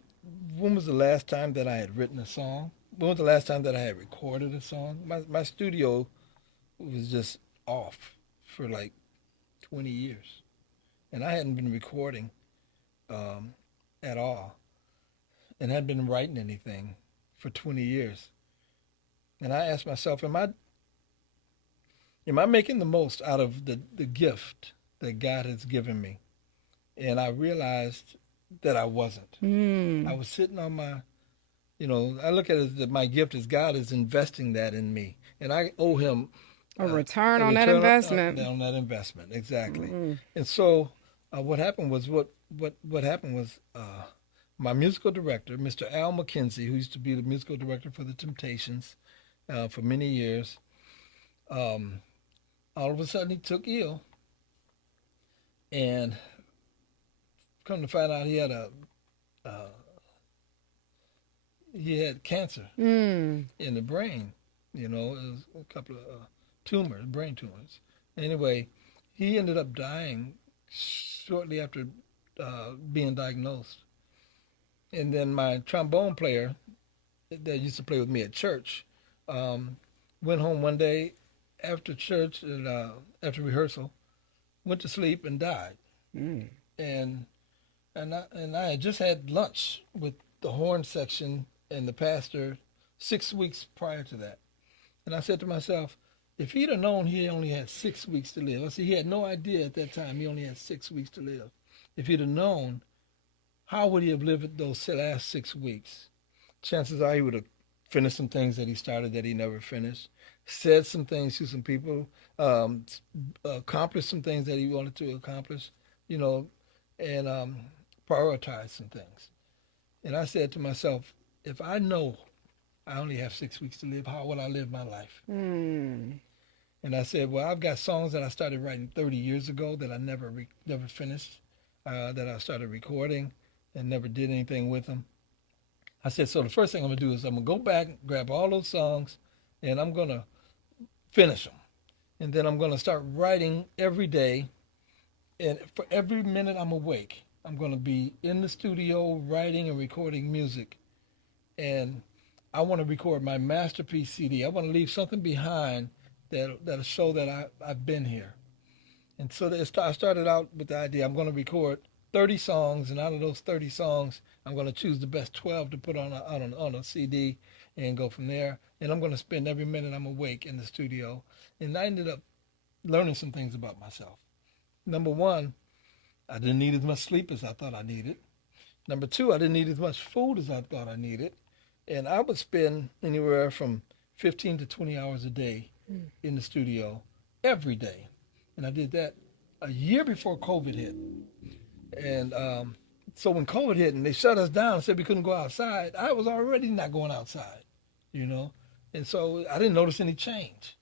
when was the last time that I had written a song? When was the last time that I had recorded a song? My studio was just off for like 20 years. And I hadn't been recording um, at all and hadn't been writing anything for 20 years. And I asked myself, am I making the most out of the gift that God has given me? And I realized that I wasn't. I was sitting on my, I look at it as that my gift is God is investing that in me. And I owe him A return a on that return investment. on that investment. Exactly. And so what happened was what happened was my musical director, Mr. Al McKenzie, who used to be the musical director for the Temptations for many years, um, all of a sudden he took ill, and come to find out uh, he had cancer in the brain. It was a couple of tumors, brain tumors. Anyway, he ended up dying shortly after being diagnosed. And then my trombone player that used to play with me at church um, went home one day after church and after rehearsal, went to sleep and died. Mm. And I had just had lunch with the horn section and the pastor 6 weeks prior to that. And I said to myself, if he'd have known he only had 6 weeks to live, I said he had no idea at that time he only had 6 weeks to live. If he'd have known, how would he have lived those last 6 weeks? Chances are he would have finished some things that he started that he never finished, said some things to some people, accomplished some things that he wanted to accomplish, you know, and prioritize some things. And I said to myself, if I know I only have 6 weeks to live, how will I live my life? And I said, well, I've got songs that I started writing 30 years ago that I never finished, that I started recording and never did anything with them. I said, so the first thing I'm going to do is I'm going to go back, grab all those songs, and I'm going to finish them. And then I'm going to start writing every day. And for every minute I'm awake, I'm going to be in the studio writing and recording music. And I want to record my masterpiece CD. I want to leave something behind that'll show that I've been here. And so I started out with the idea I'm going to record 30 songs, and out of those 30 songs, I'm going to choose the best 12 to put on a CD and go from there. And I'm going to spend every minute I'm awake in the studio. And I ended up learning some things about myself. Number one, I didn't need as much sleep as I thought I needed. Number two, I didn't need as much food as I thought I needed. And I would spend anywhere from 15 to 20 hours a day in the studio every day. And I did that a year before COVID hit. And so when COVID hit and they shut us down and said we couldn't go outside, I was already not going outside, you know. And so I didn't notice any change.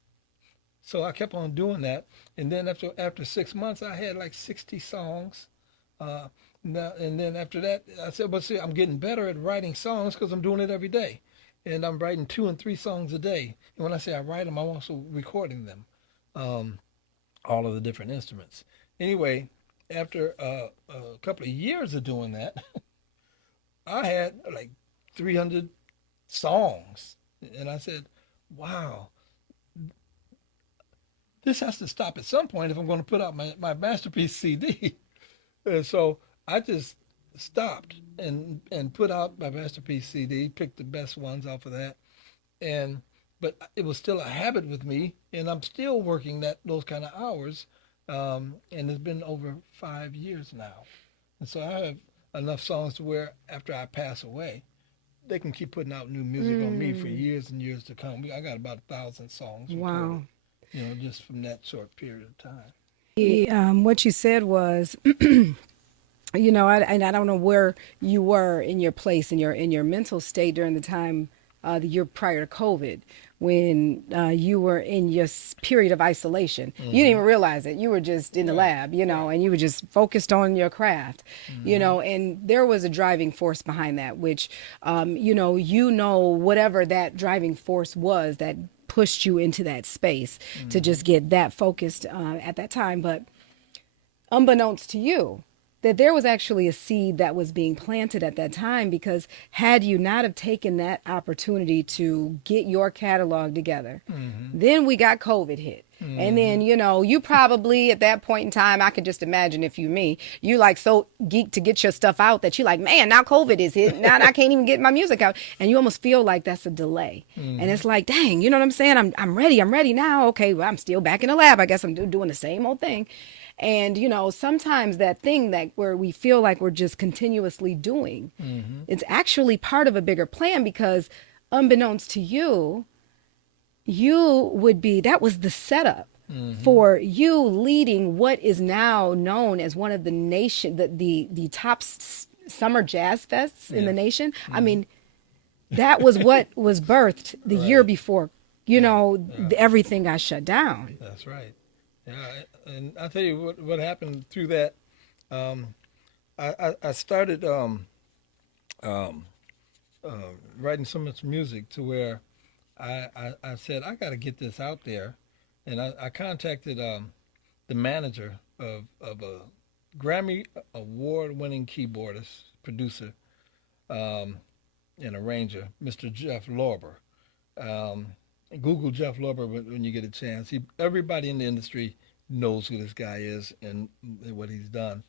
So I kept on doing that. And then after 6 months, I had like 60 songs. And then after that, I said, well, see, I'm getting better at writing songs because I'm doing it every day. And I'm writing 2 and 3 songs a day. And when I say I write them, I'm also recording them, all of the different instruments. Anyway, after a couple of years of doing that, I had like 300 songs. And I said, wow, this has to stop at some point if I'm going to put out my masterpiece CD. And so I just stopped and put out my masterpiece CD, picked the best ones off of that. But it was still a habit with me, and I'm still working those kind of hours. And it's been over 5 years now. And so I have enough songs to where after I pass away, they can keep putting out new music on me for years and years to come. I got about 1,000 songs Wow. recorded, just from that short period of time. What you said was And I don't know where you were in your place in your mental state during the time, the year prior to COVID, when you were in your period of isolation. You didn't even realize it. You were just in the Right. lab, and you were just focused on your craft, and there was a driving force behind that, which, whatever that driving force was that pushed you into that space to just get that focused at that time. But unbeknownst to you, that there was actually a seed that was being planted at that time, because had you not have taken that opportunity to get your catalog together, then we got COVID hit. And then, you probably at that point in time, I could just imagine, if you me, you like so geeked to get your stuff out that you like, man, now COVID is hit. Now I can't even get my music out. And you almost feel like that's a delay. And it's like, dang, you know what I'm saying? I'm ready now. Okay, well, I'm still back in the lab. I guess I'm doing the same old thing. And, sometimes that thing that where we feel like we're just continuously doing, it's actually part of a bigger plan, because unbeknownst to you, that was the setup for you leading what is now known as one of the top summer jazz fests in the nation. I mean, that was what was birthed the year before, everything got shut down. That's right. Yeah, and I'll tell you what happened through that. I started writing so much music to where I said, I got to get this out there. And I contacted the manager of a Grammy award-winning keyboardist, producer, and arranger, Mr. Jeff Lorber. Google Jeff Lorber when you get a chance. Everybody in the industry knows who this guy is and what he's done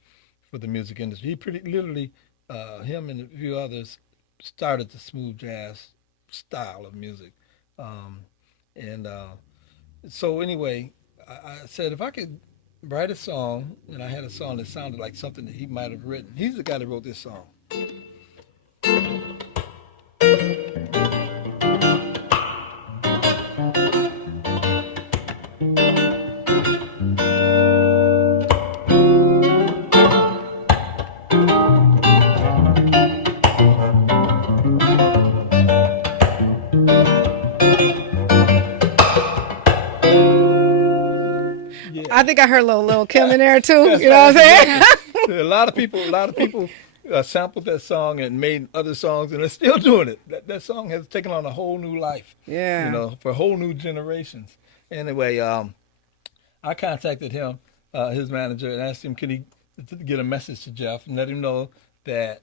for the music industry. He pretty literally, him and a few others started the smooth jazz style of music. And so anyway, I said if I could write a song, and I had a song that sounded like something that he might have written. He's the guy that wrote this song. I think I heard a little Kim in there too. You know what I'm saying? A lot of people sampled that song and made other songs, and they're still doing it. That song has taken on a whole new life. Yeah. For whole new generations. Anyway, I contacted him, his manager, and asked him, can he get a message to Jeff and let him know that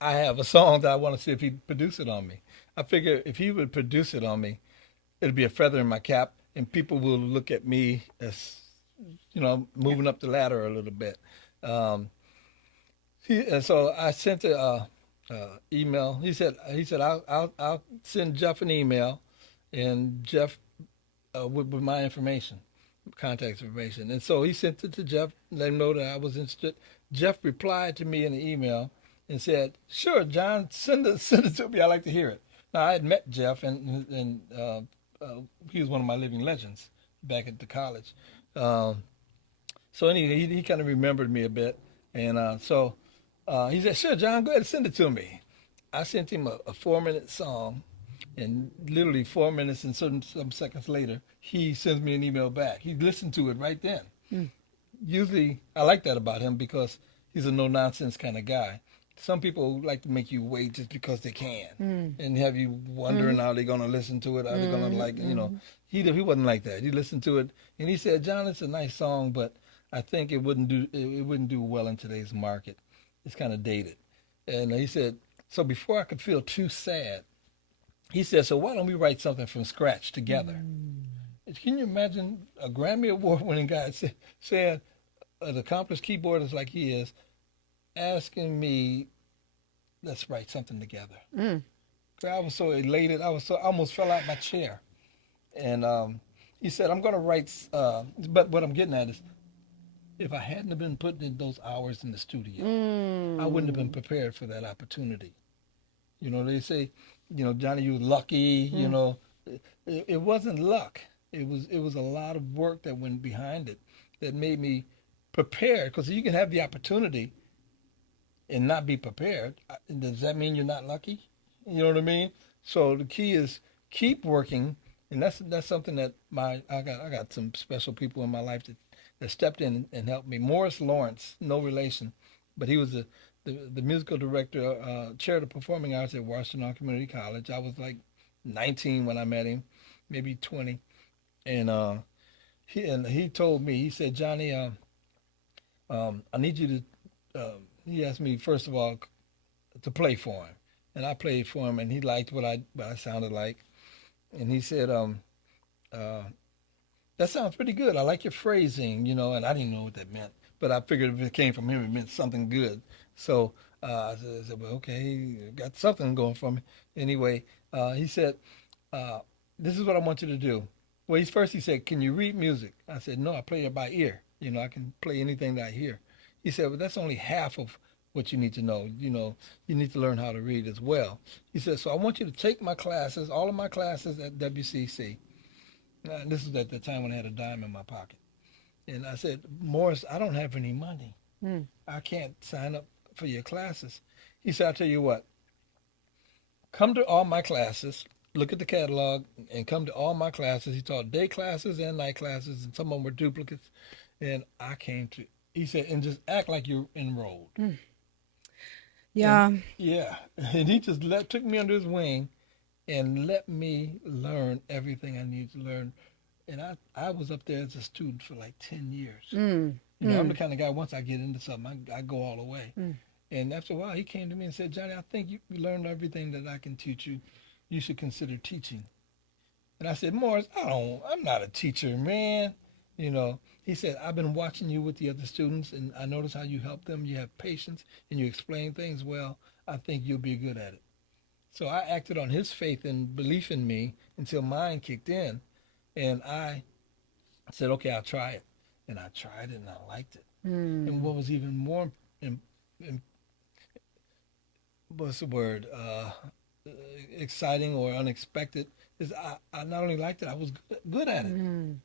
I have a song that I want to see if he'd produce it on me. I figure if he would produce it on me, it'd be a feather in my cap, and people will look at me as, moving up the ladder a little bit. And so I sent a email. He said I'll send Jeff an email, and Jeff with my information, contact information. And so he sent it to Jeff, let him know that I was interested. Jeff replied to me in an email and said, "Sure, John, send it to me. I like to hear it." Now I had met Jeff, and he was one of my living legends back at the college. So anyway, he kind of remembered me a bit, and so he said, "Sure, John, go ahead and send it to me." I sent him a 4-minute song, and literally 4 minutes and some seconds later, he sends me an email back. He listened to it right then. Usually, I like that about him because he's a no-nonsense kind of guy. Some people like to make you wait just because they can, and have you wondering how they're going to listen to it, are they going to like, He wasn't like that. He listened to it, and he said, "John, it's a nice song, but I think it wouldn't do well in today's market. It's kind of dated." And he said, so before I could feel too sad, he said, "So why don't we write something from scratch together?" Can you imagine a Grammy Award-winning guy saying, an accomplished keyboardist like he is, asking me, "Let's write something together." I was so elated. I almost fell out my chair. And he said, "I'm going to write, but what I'm getting at is, if I hadn't have been putting in those hours in the studio, I wouldn't have been prepared for that opportunity." They say, "Johnny, you were lucky." It wasn't luck. It was a lot of work that went behind it that made me prepared. Because you can have the opportunity, and not be prepared, does that mean you're not lucky? You know what I mean? So the key is keep working, and that's something that I got some special people in my life that stepped in and helped me. Morris Lawrence, no relation, but he was the musical director, chair of the performing arts at Washington Community College. I was like 19 when I met him, maybe 20, and he told me, he said, Johnny, I need you to. He asked me first of all to play for him, and I played for him, and he liked what I sounded like, and he said, uh, "That sounds pretty good. I like your phrasing, and I didn't know what that meant, but I figured if it came from him, it meant something good. So I said, well, okay, got something going for me. Anyway, he said, uh, "This is what I want you to do." Well, he said, "Can you read music?" I said, "No, I play it by ear. I can play anything that I hear." He said, "Well, that's only half of what you need to know. You need to learn how to read as well." He said, "So I want you to take my classes, all of my classes at WCC." This was at the time when I had a dime in my pocket. And I said, "Morris, I don't have any money. Mm. I can't sign up for your classes." He said, "I'll tell you what, come to all my classes, look at the catalog, and come to all my classes." He taught day classes and night classes, and some of them were duplicates. And I came to, he said, "And just act like you're enrolled." Mm. And Yeah. yeah, and he just took me under his wing and let me learn everything I needed to learn. And I was up there as a student for like 10 years. Mm. I'm the Mm. kind of guy, once I get into something, I go all the way. Mm. And after a while, he came to me and said, "Johnny, I think you learned everything that I can teach you. You should consider teaching." And I said, "Morris, I'm not a teacher, man." He said, "I've been watching you with the other students, and I notice how you help them. You have patience, and you explain things well. I think you'll be good at it." So I acted on his faith and belief in me until mine kicked in. And I said, "Okay, I'll try it." And I tried it, and I liked it. And Mm. what was even more, im- im- what's the word, exciting or unexpected is I not only liked it, I was good at it. Mm.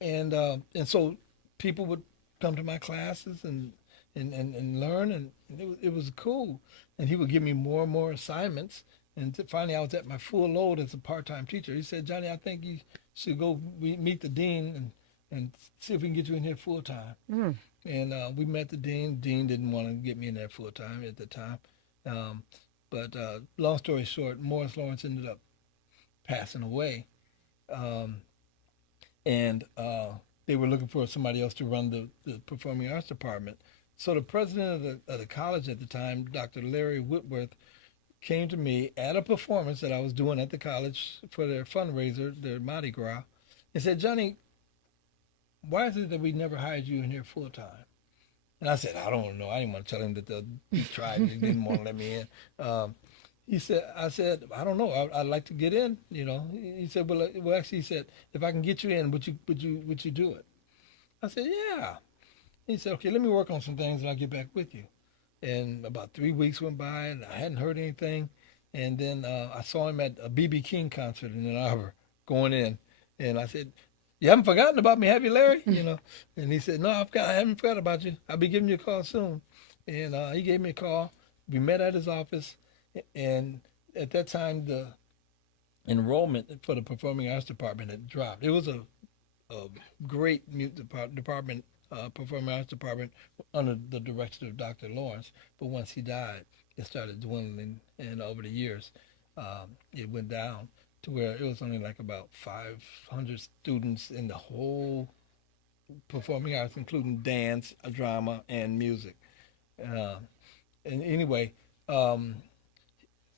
And so people would come to my classes and learn, and it was cool. And he would give me more and more assignments. And finally, I was at my full load as a part-time teacher. He said, "Johnny, I think you should go meet the dean and see if we can get you in here full time." Mm. And we met the dean. Dean didn't want to get me in there full time at the time. Um, but long story short, Morris Lawrence ended up passing away. Um, and they were looking for somebody else to run the performing arts department. So the president of the college at the time, Dr. Larry Whitworth, came to me at a performance that I was doing at the college for their fundraiser, their Mardi Gras, and said, "Johnny, why is it that we never hired you in here full time?" And I said, "I don't know." I didn't want to tell him that he tried and he didn't want to let me in. I said, "I don't know. I'd like to get in." He said, "Well, actually," he said, "if I can get you in, would you do it?" I said, "Yeah." He said, "Okay, let me work on some things and I'll get back with you." And about 3 weeks went by and I hadn't heard anything. And then I saw him at a BB King concert in Ann Arbor going in. And I said, "You haven't forgotten about me, have you, Larry?" And he said, "No, I haven't forgotten about you. I'll be giving you a call soon." And he gave me a call. We met at his office. And at that time, the enrollment for the performing arts department had dropped. It was a great department, performing arts department under the direction of Dr. Lawrence. But once he died, it started dwindling, and over the years, it went down to where it was only like about 500 students in the whole performing arts, including dance, drama, and music. Uh, and anyway, um,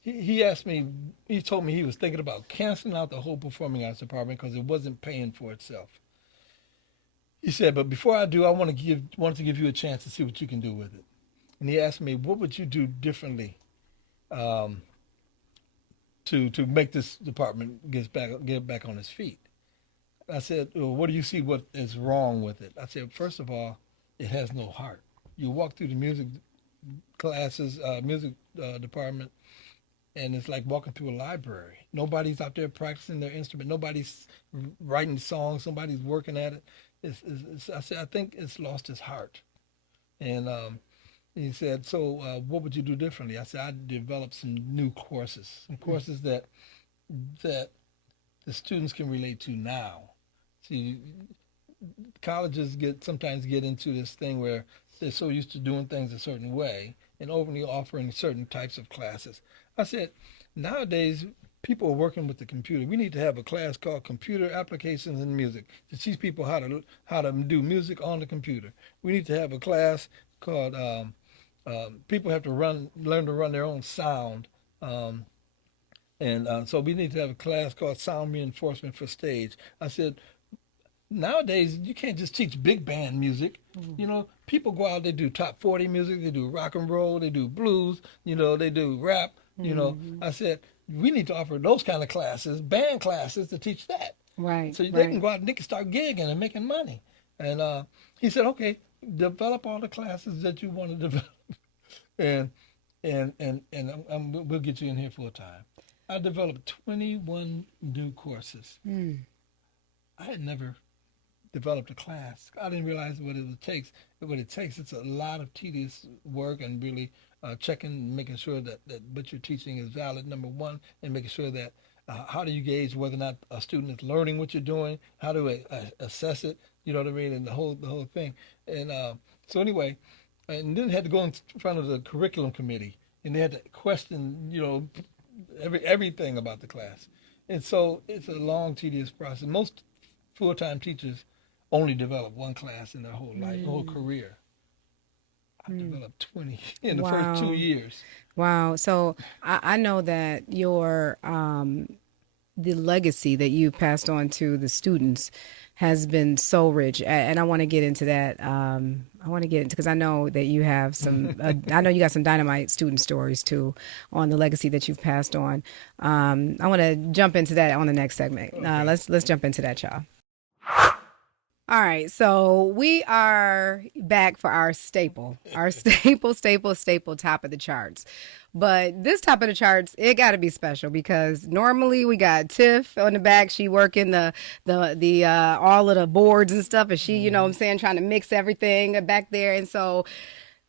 he asked me, he told me he was thinking about canceling out the whole performing arts department because it wasn't paying for itself. He said, "But before I do, I wanted to give you a chance to see what you can do with it." And he asked me, "What would you do differently um, to make this department get back on its feet?" I said, "Well, what do you see what is wrong with it?" I said, "First of all, it has no heart. You walk through the music classes, music department, and it's like walking through a library. Nobody's out there practicing their instrument. Nobody's writing songs. Nobody's working at it. I said, I think it's lost its heart." And He said, "So, what would you do differently?" I said, "I'd develop some new courses, some courses that the students can relate to now." See, colleges sometimes get into this thing where they're so used to doing things a certain way and only offering certain types of classes. I said, nowadays people are working with the computer. We need to have a class called Computer Applications in Music to teach people how to do music on the computer. We need to have a class called people have to learn to run their own sound. And so we need to have a class called Sound Reinforcement for Stage. I said, nowadays you can't just teach big band music. You know, people go out, they do top 40 music, they do rock and roll, they do blues, they do rap. I said we need to offer those kind of classes, band classes, to teach that. Right. So they right. can go out and they can start gigging and making money. And he said, okay, develop all the classes that you want to develop, and we'll get you in here full time. I developed 21 new courses. I had never developed a class. I didn't realize what it takes. What it takes, it's a lot of tedious work and really checking, making sure that what you're teaching is valid, number one, and making sure that how do you gauge whether or not a student is learning what you're doing? How do I assess it? You know what I mean? And the whole thing. And so anyway, and then had to go in front of the curriculum committee, and they had to question, everything about the class. And so it's a long, tedious process. Most full-time teachers only develop one class in their whole life, whole career. I developed 20 in the first 2 years. Wow. So I know that the legacy that you passed on to the students has been so rich, and I want to get into that. I want to get into, because I know that you have some. I know you got some dynamite student stories too on the legacy that you've passed on. I want to jump into that on the next segment. Okay. Let's jump into that, y'all. All right, so we are back for our staple top of the charts. But this top of the charts, it got to be special, because normally we got Tiff on the back. She working the all of the boards and stuff, and she, what I'm saying, trying to mix everything back there. And so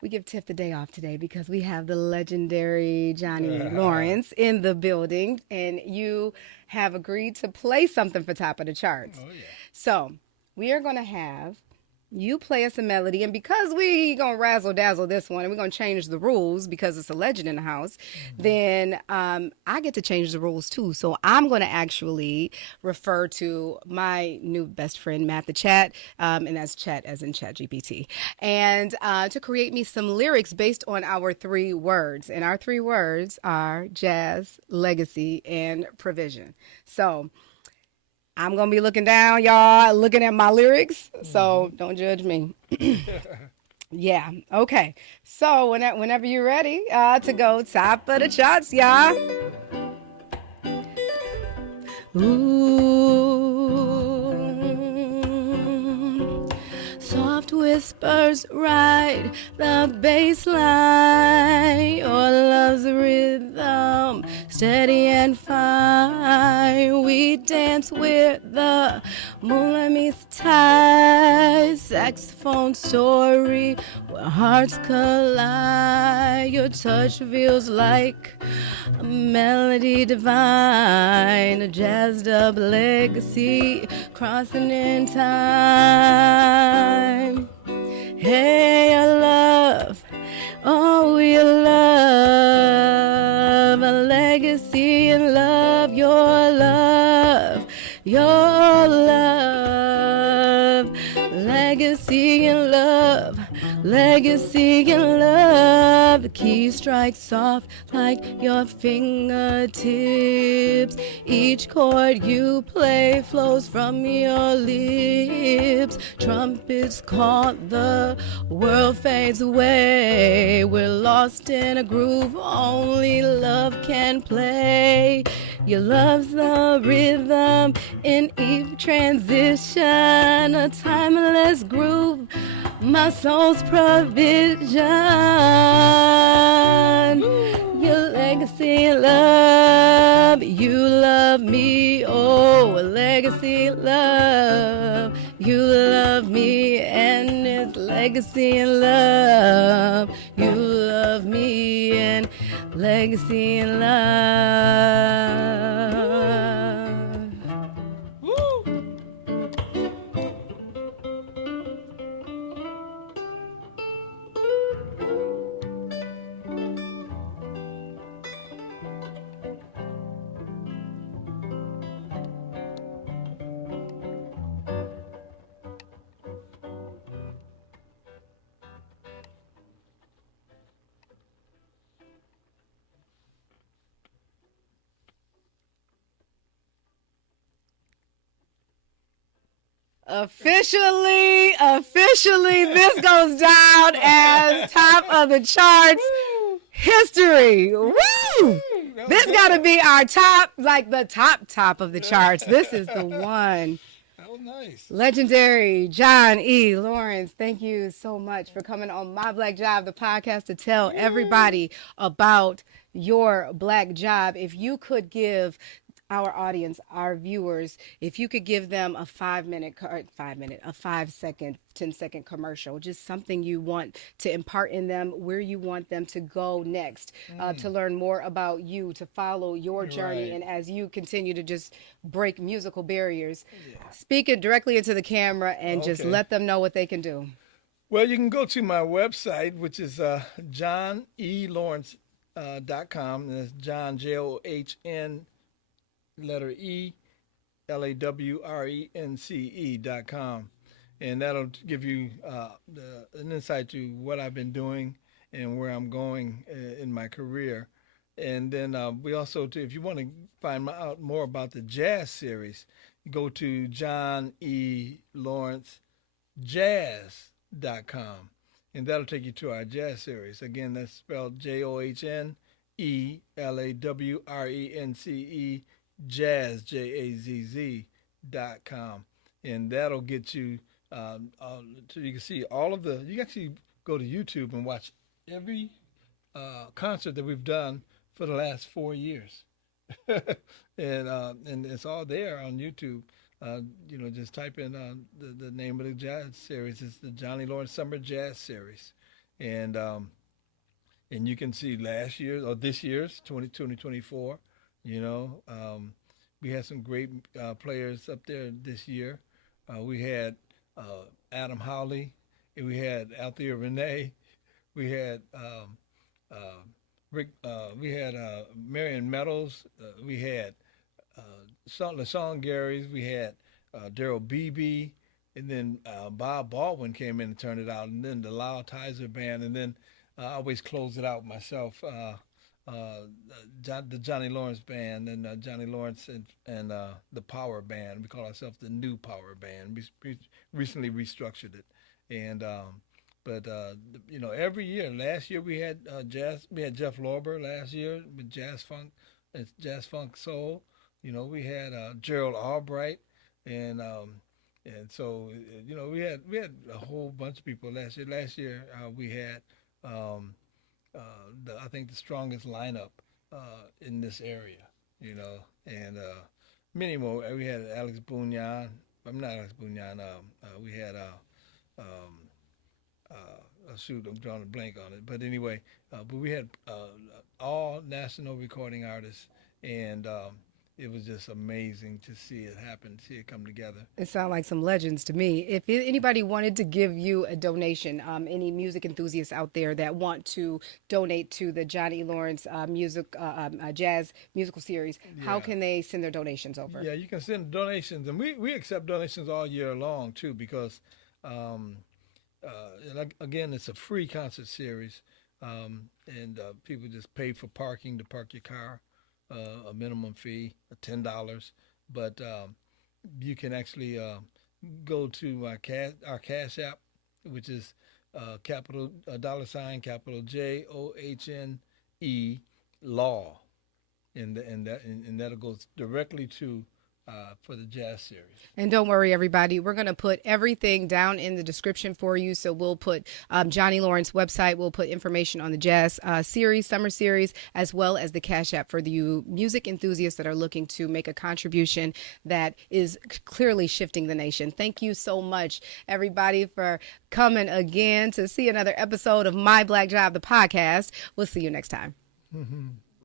we give Tiff the day off today because we have the legendary Johnny Lawrence in the building, and you have agreed to play something for top of the charts. Oh yeah. So we are going to have you play us a melody, and because we going to razzle dazzle this one and we're going to change the rules because it's a legend in the house, then I get to change the rules too. So I'm going to actually refer to my new best friend, Matt the Chat, and that's chat as in Chat GPT, and to create me some lyrics based on our 3 words. And our 3 words are jazz, legacy, and provision. So I'm going to be looking down, y'all, looking at my lyrics, so don't judge me. Yeah, okay. So whenever you're ready to go top of the charts, y'all. Ooh, soft whispers ride the bass line. Your love's rhythm, steady and fine. We dance with the moonlight meets tide. Saxophone story where hearts collide. Your touch feels like a melody divine, a jazzed up legacy crossing in time. Hey, your love, oh, your love, a legacy and love, your love, legacy and love, legacy and love. The key strikes soft like your fingertips. Each chord you play flows from your lips. Trumpets call, the world fades away. We're lost in a groove only love can play. Your love's the rhythm in each transition, a timeless groove, my soul's provision. Your legacy love, you love me, oh, a legacy love, you love me, and it's legacy and love. You love me and legacy and love. Woo! Officially, this goes down as top of the charts history. Woo! This got to be our top, like the top of the charts. This is the one. That was nice. Legendary John E. Lawrence, thank you so much for coming on My Black Job, the podcast, to tell everybody about your black job. If you could give our audience, our viewers, if you could give them a 5-second, 10-second commercial, just something you want to impart in them, where you want them to go next, to learn more about you, to follow your journey, Right. and as you continue to just break musical barriers, speak it directly into the camera and just Okay. let them know what they can do. Well, you can go to my website, which is johnelawrence.com. And that's John, John, letter E, LAWRENCE.com. And that'll give you an insight to what I've been doing and where I'm going in my career. And then we also, if you want to find out more about the jazz series, go to John E. Lawrence jazz.com, and that'll take you to our jazz series. Again, that's spelled JOHNELAWRENCE, jazz, JAZZ.com, and that'll get you so you can see all of the. You can actually go to YouTube and watch every concert that we've done for the last 4 years, and it's all there on YouTube. Just type in the name of the jazz series. It's the Johnny Lawrence Summer Jazz Series, and you can see last year's or this year's 2024. We had some great players up there this year. We had Adam Howley, and we had Althea Renee, we had Rick, we had Marion Meadows, we had the song Garys, we had Daryl Beebe, and then Bob Baldwin came in and turned it out, and then the Lyle Tizer band, and then I always close it out myself. The Johnny Lawrence band and Johnny Lawrence and the Power Band. We call ourselves the New Power Band. We recently restructured it, and but every year. Last year we had jazz. We had Jeff Lorber last year with jazz funk, and jazz funk soul. We had Gerald Albright, and so we had a whole bunch of people last year. Last year we had I think the strongest lineup in this area, and many more. We had Alex Bunyan. I'm not Alex Bunyan. We had shoot, I'm drawing a blank on it. But anyway, but we had all national recording artists, and it was just amazing to see it happen, see it come together. It sounds like some legends to me. If anybody wanted to give you a donation, any music enthusiasts out there that want to donate to the Johnny Lawrence jazz musical series, how Yeah. can they send their donations over? Yeah, you can send donations, and we accept donations all year long too, because um, again, it's a free concert series, and people just pay for parking to park your car, a minimum fee of $10, but you can actually go to our Cash App, which is capital $ capital JOHNE law, and that'll go directly to for the jazz series. And don't worry, everybody. We're going to put everything down in the description for you. So we'll put Johnny Lawrence's website. We'll put information on the jazz series, summer series, as well as the Cash App for the music enthusiasts that are looking to make a contribution that is clearly shifting the nation. Thank you so much, everybody, for coming again to see another episode of My Black Job, the podcast. We'll see you next time. Mm-hmm.